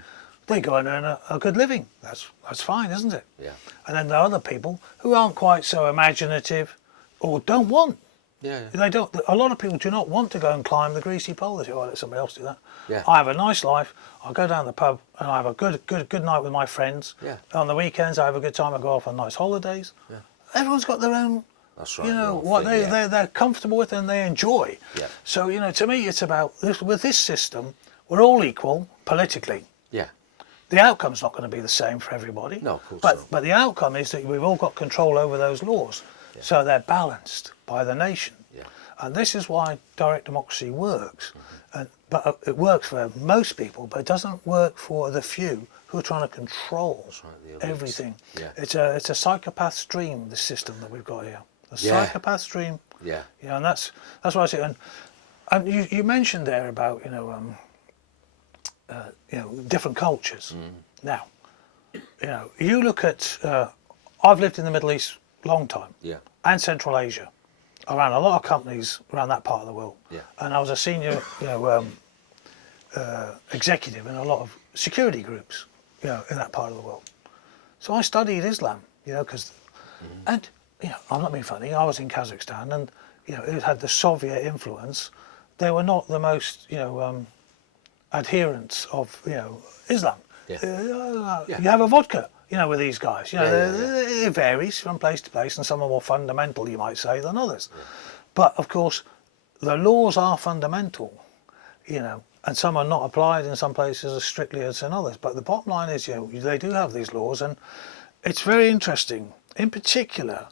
They go and earn a good living. That's fine, isn't it? Yeah. And then there are other people who aren't quite so imaginative, or don't want. Yeah. They don't. A lot of people do not want to go and climb the greasy pole. They say, "Oh, let somebody else do that." Yeah. I have a nice life. I'll go down the pub and I have a good night with my friends. Yeah. On the weekends, I have a good time. I go off on nice holidays. Yeah. Everyone's got their own. That's right. You know the whole what thing, yeah. they're comfortable with and they enjoy. Yeah. So you know, to me, it's about this. With this system, we're all equal politically. Yeah. The outcome's not going to be the same for everybody. No, of course but, not. But the outcome is that we've all got control over those laws. Yeah. So they're balanced by the nation. Yeah. And this is why direct democracy works. But it works for most people, but it doesn't work for the few who are trying to control right, the elites. everything. Yeah. It's a psychopath's dream, this system that we've got here. A Yeah. psychopath's dream. Yeah. You know, and that's what I say. And you mentioned there about, you know, different cultures. Now, you know, you look at, I've lived in the Middle East a long time, Yeah. and Central Asia. I ran a lot of companies around that part of the world, Yeah. and I was a senior, you know, executive in a lot of security groups, you know, in that part of the world. So I studied Islam, you know, because, and you know, I'm not being funny. I was in Kazakhstan, and you know, it had the Soviet influence. They were not the most, you know, adherents of, you know, Islam. Yeah. You have a vodka, you know, with these guys. You know, Yeah. it varies from place to place, and some are more fundamental, you might say, than others. Yeah. But of course, the laws are fundamental, you know, and some are not applied in some places as strictly as in others. But the bottom line is, you know, they do have these laws, and it's very interesting. In particular,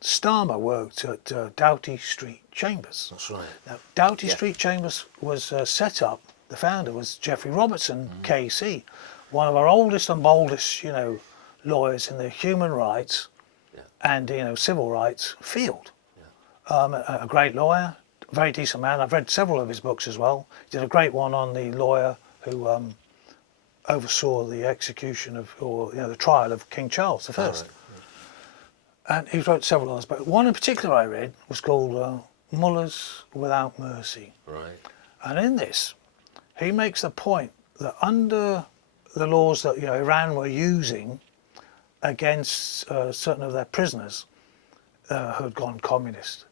Starmer worked at Doughty Street Chambers. That's right. Now, Doughty Street Chambers was set up. The founder was Geoffrey Robertson, KC, one of our oldest and boldest, you know, lawyers in the human rights and, you know, civil rights field. A great lawyer, very decent man. I've read several of his books as well. He did a great one on the lawyer who oversaw the execution of, or you know, the trial of King Charles I. Right. And he wrote several others, but one in particular I read was called Mullahs Without Mercy. Right. And in this, he makes the point that under the laws that, you know, Iran were using against certain of their prisoners who had gone communist,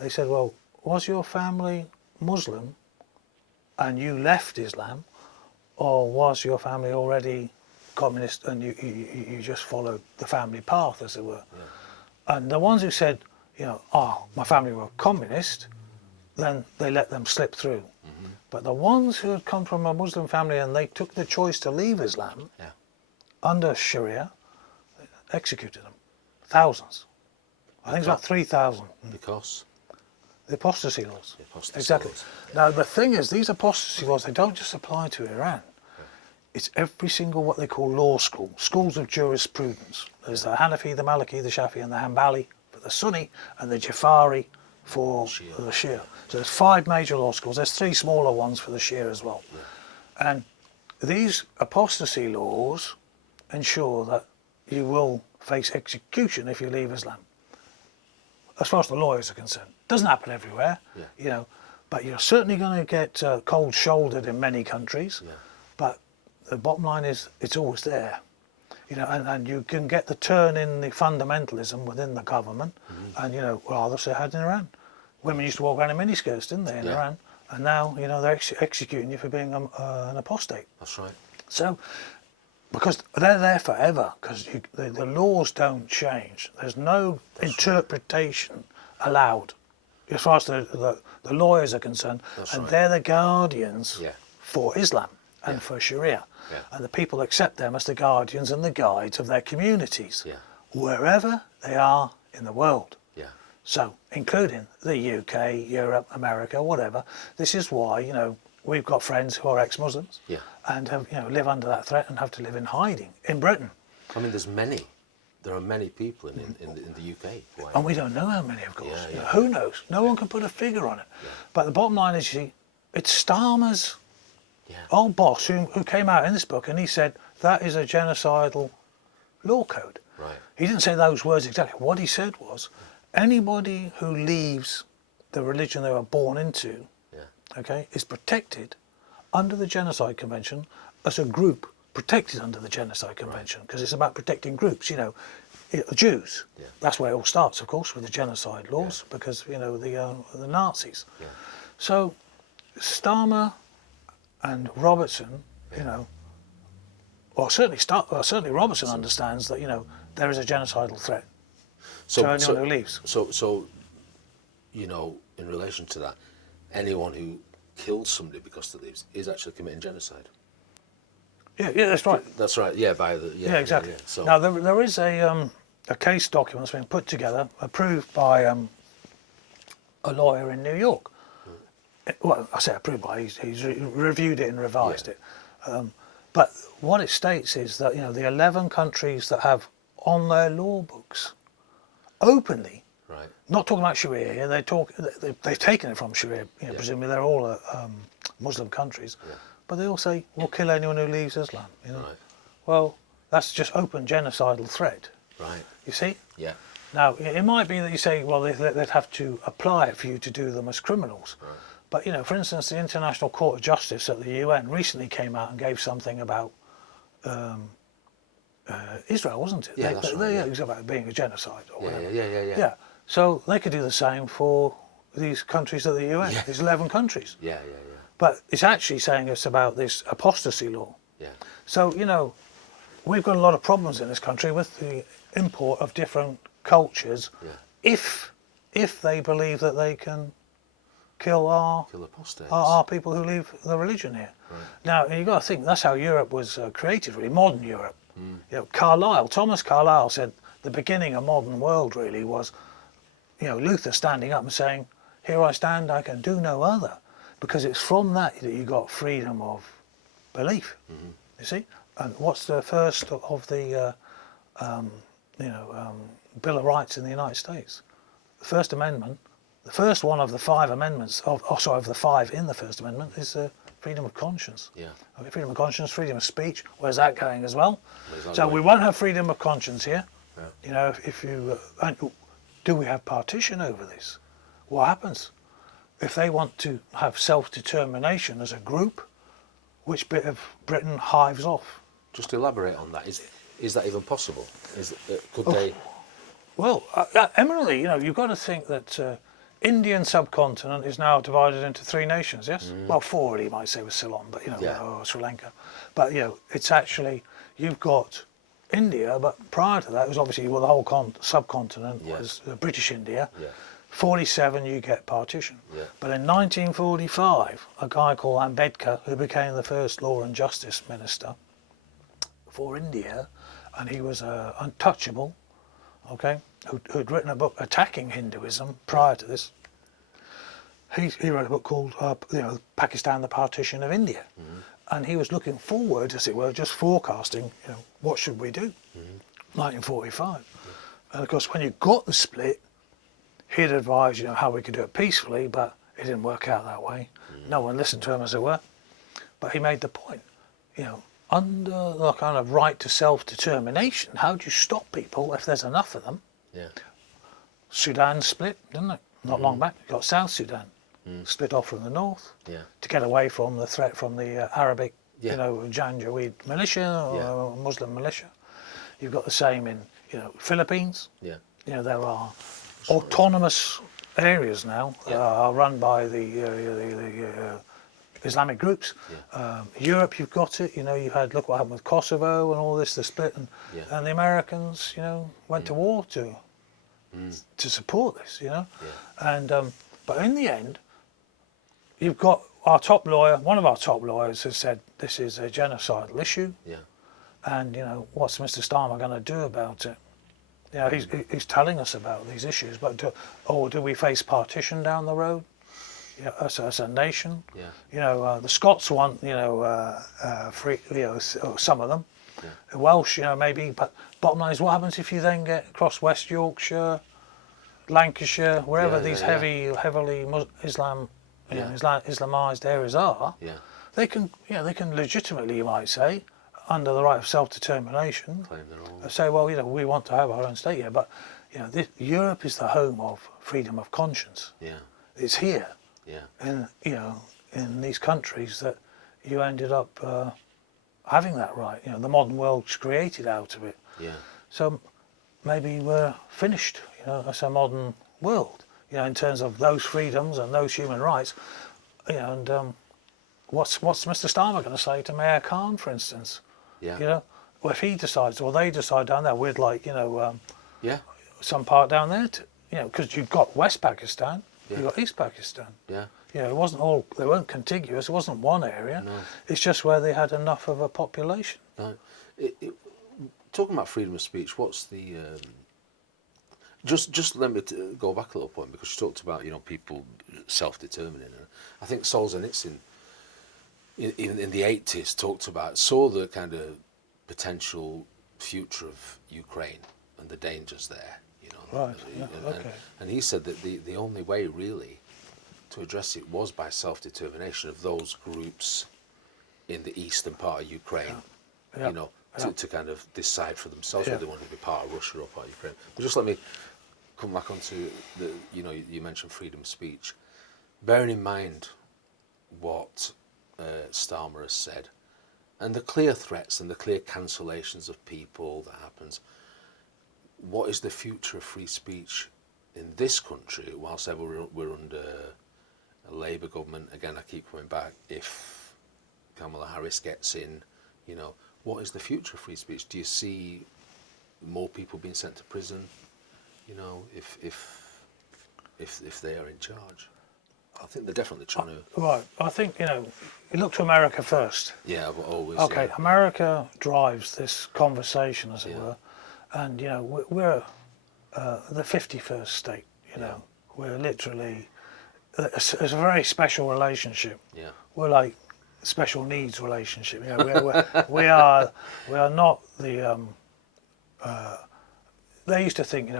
they said, well, was your family Muslim and you left Islam, or was your family already communist and you just followed the family path, as it were? Yeah. And the ones who said, you know, my family were communist, then they let them slip through. But the ones who had come from a Muslim family and they took the choice to leave Islam under Sharia, executed them. Thousands. I think it's about 3,000. Because? The apostasy laws. The apostasy exactly. laws. Now the thing is, these apostasy laws, they don't just apply to Iran. It's every single what they call law school, schools of jurisprudence. There's the Hanafi, the Maliki, the Shafi and the Hanbali for the Sunni, and the Jafari for the Shia. So there's 5 major law schools. There's 3 smaller ones for the Shia as well. Yeah. And these apostasy laws ensure that you will face execution if you leave Islam. As far as the lawyers are concerned. Doesn't happen everywhere, you know, but you're certainly going to get cold-shouldered in many countries. Yeah. But the bottom line is, it's always there. You know, and you can get the turn in the fundamentalism within the government, and you know, well, they had in Iran. Women used to walk around in miniskirts, didn't they, in Iran? And now, you know, they're executing you for being an apostate. That's right. So, because they're there forever, because the laws don't change. There's no interpretation allowed, as far as the lawyers are concerned, and they're the guardians for Islam and for Sharia. Yeah. And the people accept them as the guardians and the guides of their communities, wherever they are in the world. Yeah. So, including the UK, Europe, America, whatever. This is why, you know, we've got friends who are ex-Muslims and have, you know, live under that threat and have to live in hiding in Britain. I mean, there are many people in the UK. And we don't know how many, of course. You know, who knows? No one can put a figure on it. Yeah. But the bottom line is, you see, it's Starmer's old boss who came out in this book, and he said that is a genocidal law code. Right. He didn't say those words exactly. What he said was, anybody who leaves the religion they were born into, okay, is protected under the Genocide Convention as a group protected under the Genocide Convention, because it's about protecting groups. You know, the Jews. Yeah. That's where it all starts, of course, with the genocide laws, because you know the Nazis. Yeah. So Starmer and Robertson, you know, well, certainly Robertson understands that, you know, there is a genocidal threat to anyone who leaves. So, you know, in relation to that, anyone who kills somebody because they leaves is actually committing genocide. Yeah, that's right. That's right. Yeah, exactly. Yeah. So now there is a case document that's been put together, approved by a lawyer in New York. Well, I say approved by, he's reviewed it and revised it. But what it states is that, you know, the 11 countries that have on their law books openly, not talking about Sharia here, they've taken it from Sharia, you know, presumably they're all Muslim countries, but they all say, we'll kill anyone who leaves Islam. You know? Well, that's just open genocidal threat. Right. You see? Yeah. Now, it might be that you say, well, they'd have to apply it for you to do them as criminals. Right. But, you know, for instance, the International Court of Justice at the UN recently came out and gave something about Israel, wasn't it? Yeah, that's right. It was about being a genocide or whatever. Yeah. So they could do the same for these countries at the UN, these 11 countries. Yeah. But it's actually saying it's about this apostasy law. Yeah. So, you know, we've got a lot of problems in this country with the import of different cultures if they believe that they can kill our people who leave the religion here. Right. Now, you've got to think, that's how Europe was created, really, modern Europe. You know, Thomas Carlyle said the beginning of modern world really was, you know, Luther standing up and saying, here I stand, I can do no other. Because it's from that you got freedom of belief, you see? And what's the first of the, Bill of Rights in the United States? The First Amendment. The first one of the 5 amendments, of the 5 in the First Amendment, is freedom of conscience. Yeah. Okay, freedom of conscience, freedom of speech. Where's that going as well? So we won't have freedom of conscience here. Yeah. You know, if you do we have partition over this? What happens if they want to have self-determination as a group? Which bit of Britain hives off? Just elaborate on that. Is that even possible? Could they? Well, eminently. You know, you've got to think that. Indian subcontinent is now divided into 3 nations, yes? Well, 4 you might say with Ceylon, but, you know, Sri Lanka. But, you know, it's actually, you've got India, but prior to that, it was obviously, well, the whole subcontinent was British India. Yeah. 47, you get partition. Yeah. But in 1945, a guy called Ambedkar, who became the first Law and Justice Minister for India, and he was untouchable, okay, who'd written a book attacking Hinduism prior to this. He wrote a book called Pakistan, the Partition of India. And he was looking forward, as it were, just forecasting, you know, what should we do? 1945. And of course, when you got the split, he'd advised, you know, how we could do it peacefully, but it didn't work out that way. No one listened to him, as it were. But he made the point, you know, under the kind of right to self-determination, how do you stop people if there's enough of them? Yeah. Sudan split, didn't it? Not long back, you got South Sudan split off from the north to get away from the threat from the Arabic, you know, Janjaweed militia or Muslim militia. You've got the same in, Philippines. Yeah. There are autonomous areas now are run by the Islamic groups. Yeah. Europe, you've got it. You had, look what happened with Kosovo and all this, the split, and the Americans, went to war to support this, and but in the end, you've got our top lawyer. One of our top lawyers has said this is a genocidal issue. Yeah. And what's Mr. Starmer going to do about it? He's telling us about these issues, but do we face partition down the road? As a nation. Yeah. The Scots want free. Some of them. Yeah. The Welsh, maybe. But bottom line is, what happens if you then get across West Yorkshire, Lancashire, wherever these heavily Islamized areas are? Yeah. They can legitimately, you might say, under the right of self-determination, Claim their own. say, well, we want to have our own state here, but Europe is the home of freedom of conscience. Yeah. It's here, Yeah. in these countries that you ended up having that right. The modern world's created out of it. Yeah. So maybe we're finished, as a modern world, in terms of those freedoms and those human rights, and what's Mr. Starmer going to say to Mayor Khan, for instance? Yeah. Well, if he decides, or they decide down there, we'd like, Yeah. some part down there, because you've got West Pakistan, you've got East Pakistan. Yeah. It wasn't all, they weren't contiguous, it wasn't one area. No. It's just where they had enough of a population. No. Talking about freedom of speech, what's the just let me go back a little point, because you talked about people self-determining, and I think Solzhenitsyn even in the 80s saw the kind of potential future of Ukraine and the dangers there, Right. Okay. and he said that the only way really to address it was by self-determination of those groups in the eastern part of Ukraine, to kind of decide for themselves whether they wanted to be part of Russia or part of Ukraine. But just let me come back onto you mentioned freedom of speech. Bearing in mind what Starmer has said, and the clear threats and the clear cancellations of people that happens, what is the future of free speech in this country whilst ever we're under a Labour government? Again, I keep coming back, if Kamala Harris gets in, what is the future of free speech? Do you see more people being sent to prison, if they are in charge? I think they're definitely trying to... Right, I think, you look to America first. Yeah, but always... Okay, America drives this conversation, as it were, and, we're the 51st state, We're literally... It's a very special relationship. Yeah. We're like special needs relationship. We are not the... they used to think,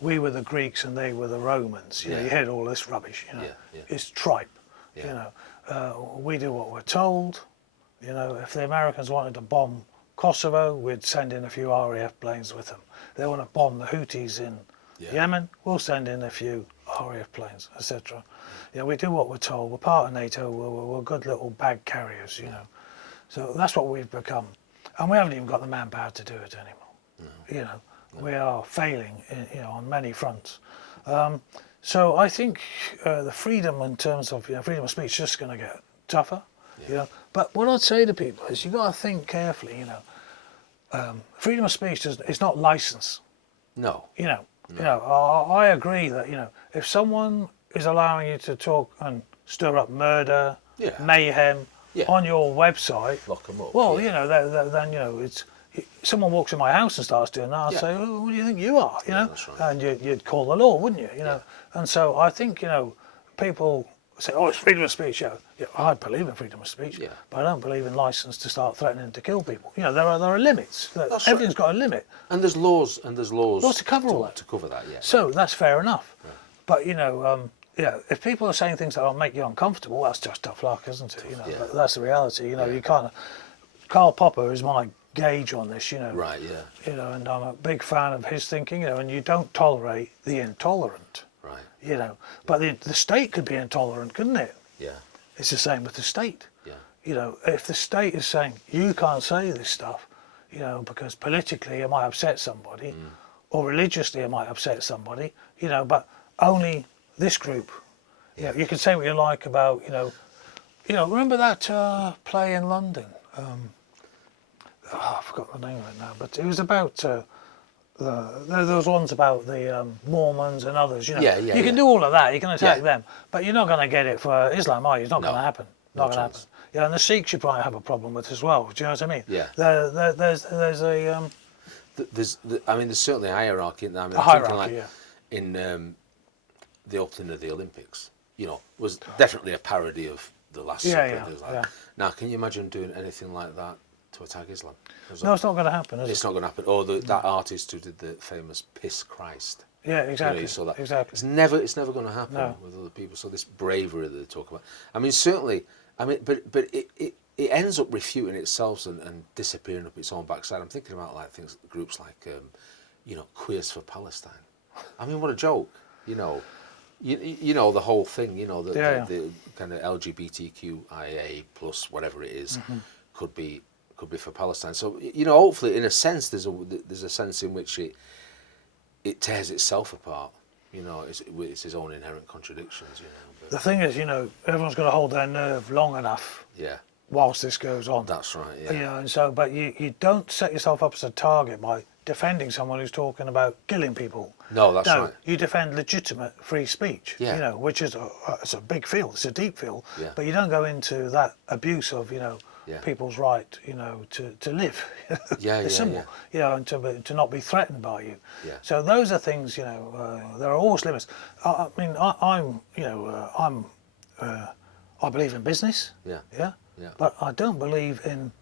we were the Greeks and they were the Romans. You heard all this rubbish. It's tripe. Yeah. We do what we're told. If the Americans wanted to bomb Kosovo, we'd send in a few RAF planes with them. They want to bomb the Houthis in Yemen, we'll send in a few RAF planes, etc. We do what we're told. We're part of NATO. We're good little bag carriers. So that's what we've become, and we haven't even got the manpower to do it anymore. No. We are failing, on many fronts. So I think the freedom in terms of freedom of speech is just going to get tougher. But what I'd say to people is you've got to think carefully. Freedom of speech is not license. No. I agree that if someone is allowing you to talk and stir up murder, mayhem on your website, lock them up. Well, then it's. Someone walks in my house and starts doing that, I'd say, oh, what do you think you are? That's right. And you'd call the law, wouldn't you? And so I think people say, oh, it's freedom of speech. I believe in freedom of speech, but I don't believe in license to start threatening to kill people. There are limits. Everything's got a limit. And there's laws to cover all that. To cover that, So that's fair enough. Right. But if people are saying things that will make you uncomfortable, that's just tough luck, isn't it? That's the reality. You can't. Karl Popper is my gauge on this, Right, yeah. And I'm a big fan of his thinking, and you don't tolerate the intolerant. Right. But the state could be intolerant, couldn't it? Yeah. It's the same with the state. Yeah. If the state is saying, you can't say this stuff, you know, because politically it might upset somebody, or religiously it might upset somebody, you know, but only this group. You know, you can say what you like about, remember that play in London? I forgot the name of it now, but it was about those ones about the Mormons and others. You know, you can do all of that. You can attack them, but you're not going to get it for Islam, are you? It's not going to happen. Not going to happen. Yeah, and the Sikhs you probably have a problem with as well. Do you know what I mean? Yeah. There's a there's certainly a hierarchy in that. I mean, a hierarchy. In the opening of the Olympics, you know, was definitely a parody of the Last Supper. Now, can you imagine doing anything like that to attack Islam? No, it's not going to happen. It's not going to happen. Or that artist who did the famous "Piss Christ." Yeah, exactly. You know, you saw that. Exactly. It's never going to happen with other people. So this bravery that they talk about. I mean, certainly. I mean, but it ends up refuting itself and disappearing up its own backside. I'm thinking about like groups like, Queers for Palestine. I mean, what a joke. You know, you know the whole thing. You know the kind of LGBTQIA plus whatever it is could be for Palestine. So you know, hopefully, in a sense, there's a sense in which it tears itself apart. You know, it's its own inherent contradictions. You know. But the thing is, you know, everyone's got to hold their nerve long enough. Yeah. Whilst this goes on. That's right. Yeah. You know, and so, but you don't set yourself up as a target by defending someone who's talking about killing people. No, that's right. You defend legitimate free speech. Yeah. You know, which is it's a big field. It's a deep field. Yeah. But you don't go into that abuse of people's right, to live. It's simple. You know, and to not be threatened by you. Yeah. So those are things. There are always limits. I mean, I believe in business. Yeah. Yeah. Yeah. But I don't believe in,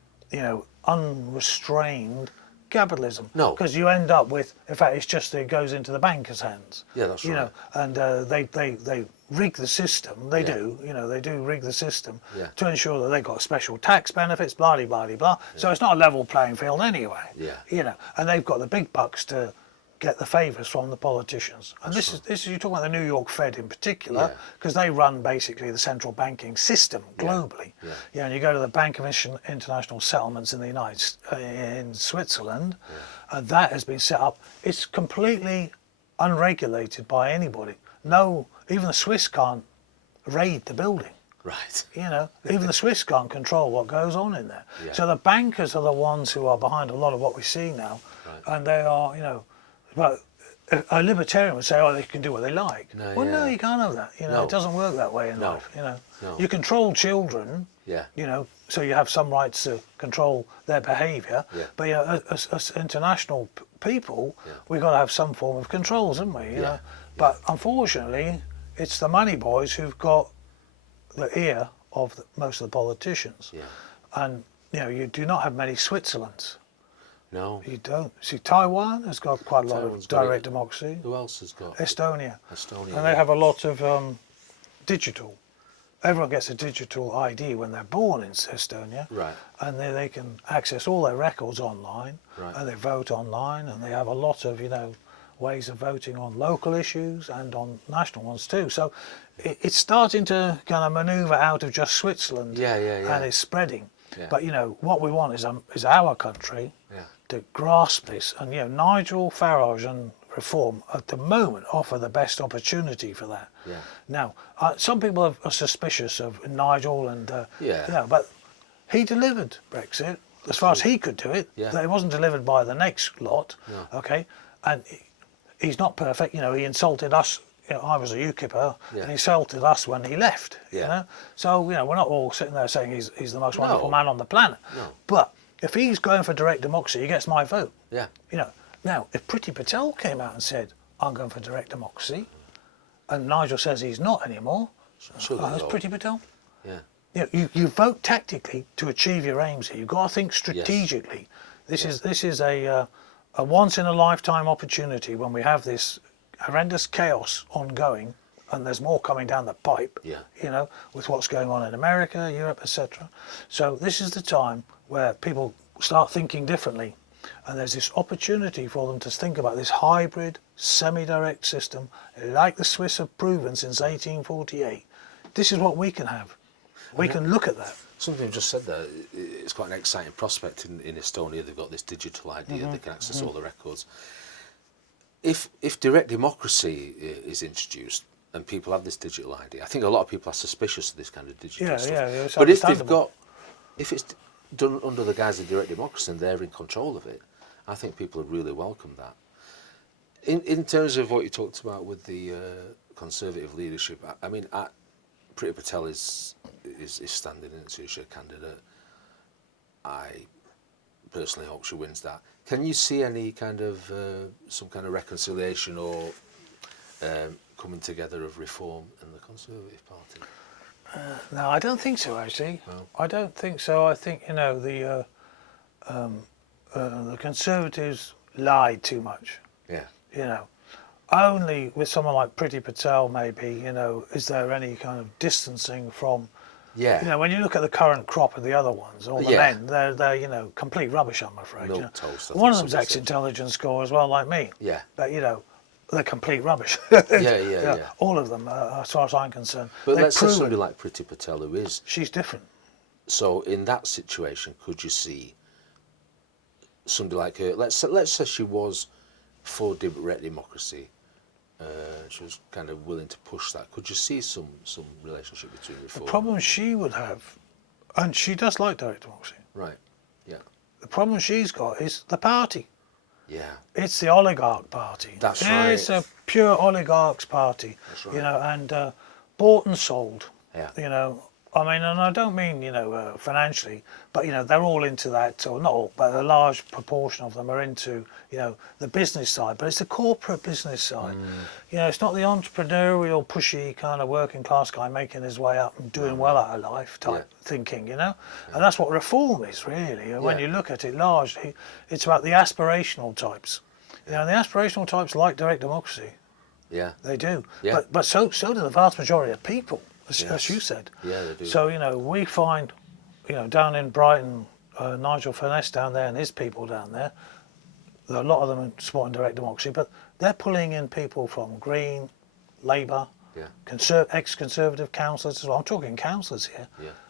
unrestrained capitalism. No. Because you end up with, in fact, it goes into the bankers' hands. Yeah, that's right. You know, and they rig the system. They do. They do rig the system to ensure that they've got special tax benefits, blah blah blah blah. So it's not a level playing field anyway. Yeah. And they've got the big bucks to get the favours from the politicians. And this is you talk about the New York Fed in particular, because they run basically the central banking system globally. And you go to the Bank of International Settlements in in Switzerland, and that has been set up. It's completely unregulated by anybody. No, even the Swiss can't raid the building. Right. Even the Swiss can't control what goes on in there. So the bankers are the ones who are behind a lot of what we see now, and they are, but a libertarian would say, oh, they can do what they like. No, you can't have that. It doesn't work that way in life. No. You control children. So you have some rights to control their behaviour. But as international people, we've got to have some form of controls, haven't we? You know. But unfortunately, it's the money boys who've got the ear of most of the politicians. And you do not have many Switzerlands. No. You don't. See, Taiwan has got quite a lot of direct democracy. Who else has got? Estonia. And they have a lot of digital. Everyone gets a digital ID when they're born in Estonia. Right. And they can access all their records online. Right. And they vote online. And they have a lot of, ways of voting on local issues and on national ones too. So it's starting to kind of manoeuvre out of just Switzerland. And it's spreading. But, what we want is our country to grasp this. And, Nigel Farage and Reform at the moment offer the best opportunity for that. Now, some people are suspicious of Nigel and, but he delivered Brexit as far as he could do it. It wasn't delivered by the next lot, okay? And he's not perfect, he insulted us. I was a UKIPper, and he insulted us when he left, So, we're not all sitting there saying he's the most wonderful man on the planet. But if he's going for direct democracy, he gets my vote. Now, if Priti Patel came out and said, I'm going for direct democracy, and Nigel says he's not anymore, that's Priti Patel. You vote tactically to achieve your aims here. You've got to think strategically. This is a once in a lifetime opportunity when we have this horrendous chaos ongoing, and there's more coming down the pipe, with what's going on in America, Europe, etc. So this is the time where people start thinking differently, and there's this opportunity for them to think about this hybrid, semi-direct system, like the Swiss have proven since 1848. This is what we can have. We can look at that. Something you just said there, it's quite an exciting prospect in Estonia. They've got this digital idea, they can access all the records. If direct democracy is introduced and people have this digital ID, I think a lot of people are suspicious of this kind of digital stuff. Yeah, it's but if understandable. if it's done under the guise of direct democracy and they're in control of it, I think people would really welcome that. In terms of what you talked about with the Conservative leadership, I mean, Priti Patel is standing in as a candidate. I personally hope she wins that. Can you see any kind of some kind of reconciliation or coming together of reform in the Conservative Party? No, I don't think so, actually. No. I don't think so. I think, the Conservatives lied too much. Yeah. Only with someone like Priti Patel, maybe, is there any kind of distancing from, Yeah. when you look at the current crop of the other ones, all the Yeah. men, they're complete rubbish, I'm afraid. Milk toast, I One think of them's somebody said. ex-intelligence corps as well, like me. Yeah. But, they're complete rubbish. Yeah. All of them, as far as I'm concerned. But They've let's say proven somebody like Priti Patel who is. she's different. So in that situation, could you see somebody like her? Let's say she was for direct democracy. She was kind of willing to push that. Could you see some relationship between reform? The problem she would have, and she does like direct democracy, Right. Yeah. the problem she's got is the party. Yeah. It's the oligarch party. That's right. It's a pure oligarchs party. That's right. And bought and sold. Yeah. I mean, and I don't mean, financially, but, they're all into that, or not all, but a large proportion of them are into, the business side, but it's the corporate business side. It's not the entrepreneurial, pushy kind of working class guy making his way up and doing well out of life type thinking, And that's what reform is, really. And when you look at it largely, it's about the aspirational types. The aspirational types like direct democracy. Yeah. They do. Yeah. But so do the vast majority of people. As you said. Yeah, they do. So, we find, down in Brighton, Nigel Furness down there and his people down there, a lot of them are supporting direct democracy, but they're pulling in people from Green, Labour, ex-Conservative councillors as well. I'm talking councillors here,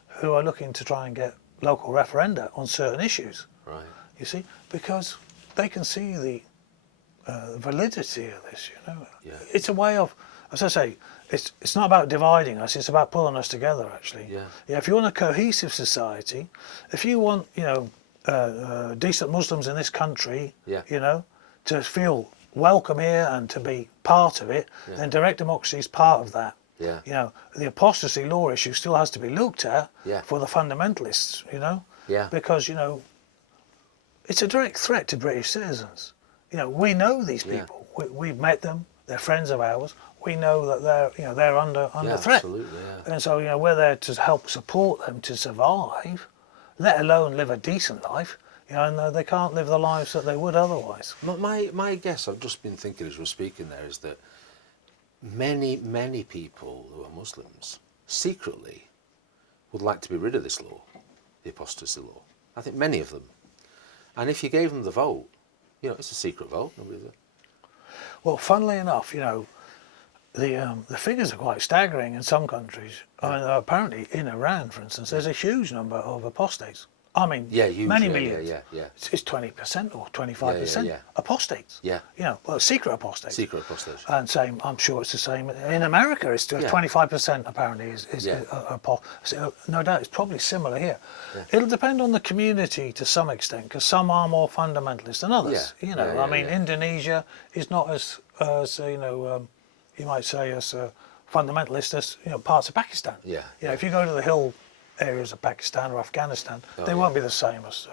who are looking to try and get local referenda on certain issues. Right. You see, because they can see the validity of this, Yeah. It's a way of, as I say, it's not about dividing us, it's about pulling us together, actually. Yeah. If you want a cohesive society, if you want, decent Muslims in this country, to feel welcome here and to be part of it, then direct democracy is part of that. Yeah. The apostasy law issue still has to be looked at for the fundamentalists, Yeah. because, it's a direct threat to British citizens. We know these people. We've met them. They're friends of ours. We know that they're under threat. Absolutely, yeah. And so, we're there to help support them to survive, let alone live a decent life. And they can't live the lives that they would otherwise. My guess, I've just been thinking as we're speaking there, is that many people who are Muslims secretly would like to be rid of this law, the apostasy law. I think many of them. And if you gave them the vote, it's a secret vote. Nobody's there. Well, funnily enough, the figures are quite staggering in some countries. I mean, apparently in Iran, for instance, there's a huge number of apostates. I mean, huge, many millions. Yeah. It's 20% or 25% apostates. Yeah. Secret apostates. Secret apostates. And same, I'm sure it's the same in America. It's 25% apparently is no doubt it's probably similar here. Yeah. It'll depend on the community to some extent, because some are more fundamentalist than others. Indonesia is not as you might say as fundamentalist as parts of Pakistan. If you go to the hill areas of Pakistan or Afghanistan, they won't be the same as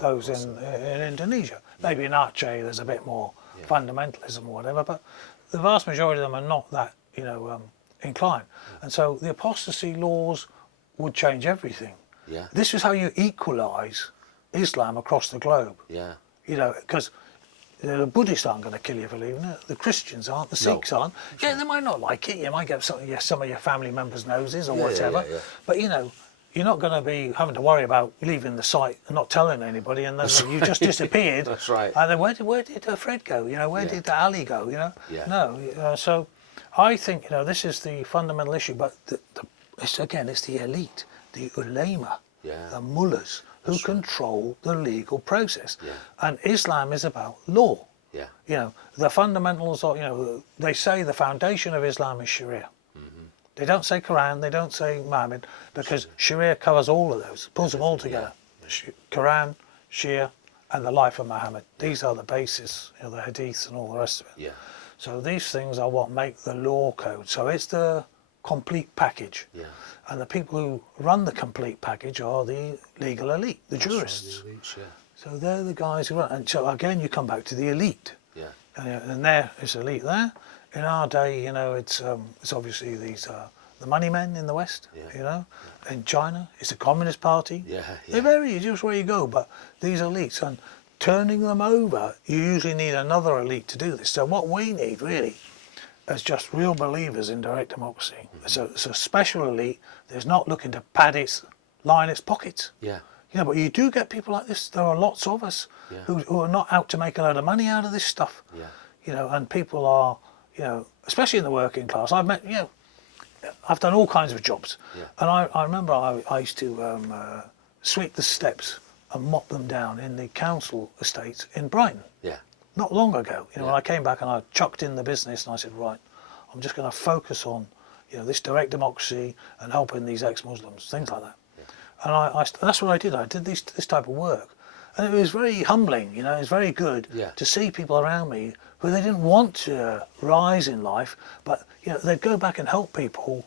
those in Indonesia. Maybe in Aceh there's a bit more fundamentalism or whatever, but the vast majority of them are not that inclined. And so the apostasy laws would change everything. This is how you equalise Islam across the globe. Because the Buddhists aren't going to kill you for leaving it. The Christians aren't. The Sikhs aren't. They might not like it. You might get some of your family members' noses or whatever. But you're not going to be having to worry about leaving the site and not telling anybody, and then you just disappeared. That's right. And then where did Fred go? Where did Ali go? No. So I think this is the fundamental issue. But it's the elite. the ulama, Yeah. the mullahs, who control the legal process. Yeah. And Islam is about law. Yeah. You know, the fundamentals are, you know, they say the foundation of Islam is Sharia. They don't say Quran, they don't say Muhammad, because Sharia covers all of those, pulls them all together. Quran, Shia, and the life of Muhammad. These are the basis, you know, the hadiths and all the rest of it. Yeah. So these things are what make the law code. So it's the complete package. Yeah. And the people who run the complete package are the legal elite, the jurists. Right, the elites, yeah. So they're the guys who run. And so again, you come back to the elite. Yeah. And there is elite there. In our day, you know, it's obviously these the money men in the West. Yeah. You know, in China, it's the Communist Party. Yeah. They vary just where you go, but these elites, and turning them over, you usually need another elite to do this. So what we need really is just real believers in direct democracy. So it's a special elite that's not looking to line its pockets. Yeah. You know, but you do get people like this. There are lots of us Yeah. who are not out to make a load of money out of this stuff. Yeah. You know, and people are, you know, especially in the working class. I've met, you know, I've done all kinds of jobs. Yeah. And I remember I used to sweep the steps and mop them down in the council estates in Brighton. Yeah. Not long ago. You know, Yeah. when I came back and I chucked in the business and I said, right, I'm just going to focus on, you know, this direct democracy and helping these ex-Muslims, things like that. And that's what I did. I did this type of work. And it was very humbling, you know, it was very good to see people around me who they didn't want to rise in life, but, you know, they'd go back and help people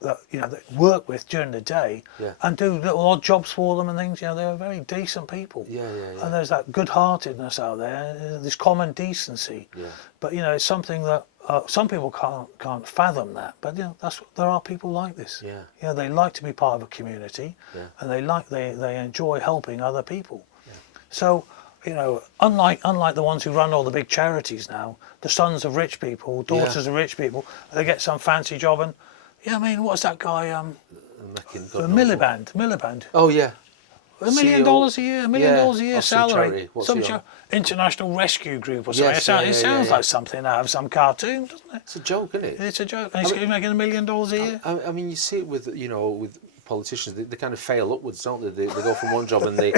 that, you know, that work with during the day and do little odd jobs for them and things. You know, they were very decent people. Yeah. And there's that good-heartedness out there, this common decency. Yeah. But, you know, it's something that some people can't fathom that. But, you know, there are people like this. Yeah. You know, they like to be part of a community and they enjoy helping other people. So, you know, unlike the ones who run all the big charities now, the sons of rich people, daughters of rich people, they get some fancy job and, yeah, I mean, what's that guy, Miliband. Oh, yeah. $1 million a year, $1 million a year salary. Some International Rescue Group or something. It sounds like something out of some cartoon, doesn't it? It's a joke, isn't it? It's a joke. And he's making $1 million a year. I mean, you see it with, you know, with politicians. They kind of fail upwards, don't they? They go from one job and they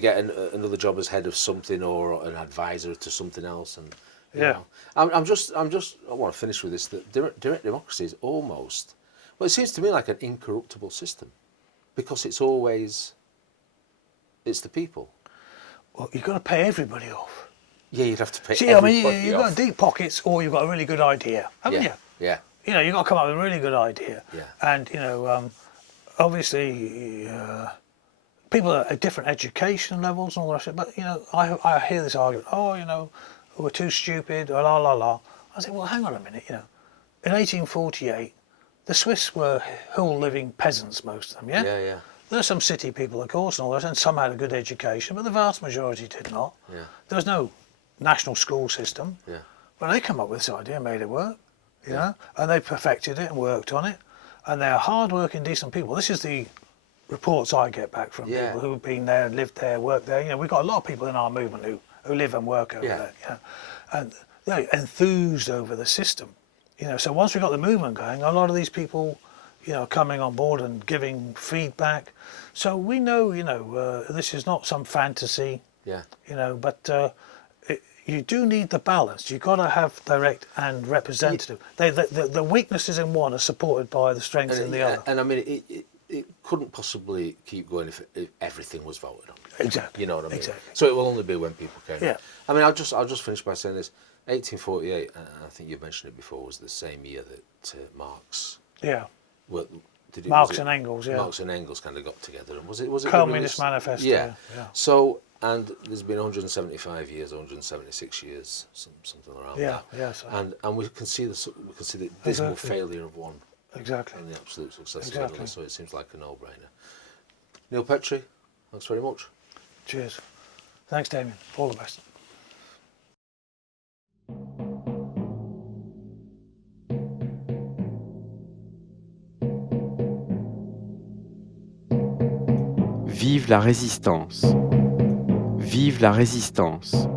get another job as head of something or an advisor to something else. And you know, I want to finish with this. That direct democracy is almost, well, it seems to me like an incorruptible system, because it's the people. Well, you've got to pay everybody off. Yeah, you'd have to pay. See, I mean, you've got deep pockets, or you've got a really good idea, haven't you? Yeah. You know, you've got to come up with a really good idea. Yeah. And, you know, obviously, people are at different education levels and all the rest of it. But, you know, I hear this argument, oh, you know, we're too stupid, or la, la, la. I say, well, hang on a minute, you know. In 1848, the Swiss were hill-living peasants, most of them, yeah? Yeah. There are some city people, of course, and all that, and some had a good education, but the vast majority did not. Yeah. There was no national school system. Yeah. But they come up with this idea and made it work, you know, and they perfected it and worked on it, and they're hard-working, decent people. This is the reports I get back from people who've been there, and lived there, worked there. You know, we've got a lot of people in our movement who live and work over there, you know, and they're enthused over the system, you know. So once we got the movement going, a lot of these people, you know, coming on board and giving feedback. So we know, you know, this is not some fantasy, you know, but you do need the balance. You've got to have direct and representative. The weaknesses in one are supported by the strengths in the other. And I mean, it couldn't possibly keep going if everything was voted on. Exactly. You know what I mean? Exactly. So it will only be when people came. Yeah. I mean, I'll just finish by saying this. 1848, I think you mentioned it before, was the same year that Marx. Yeah. Well, Marx and Engels, yeah. Marx and Engels kind of got together, and was it Communist Manifesto. Yeah. So, and there's been 175 years, 176 years, something around that. Yeah. So. And we can see the dismal failure of one. Exactly. And the absolute success of another. So it seems like a no-brainer. Neil Petrie, thanks very much. Cheers. Thanks, Damien. All the best. Vive la résistance. Vive la résistance.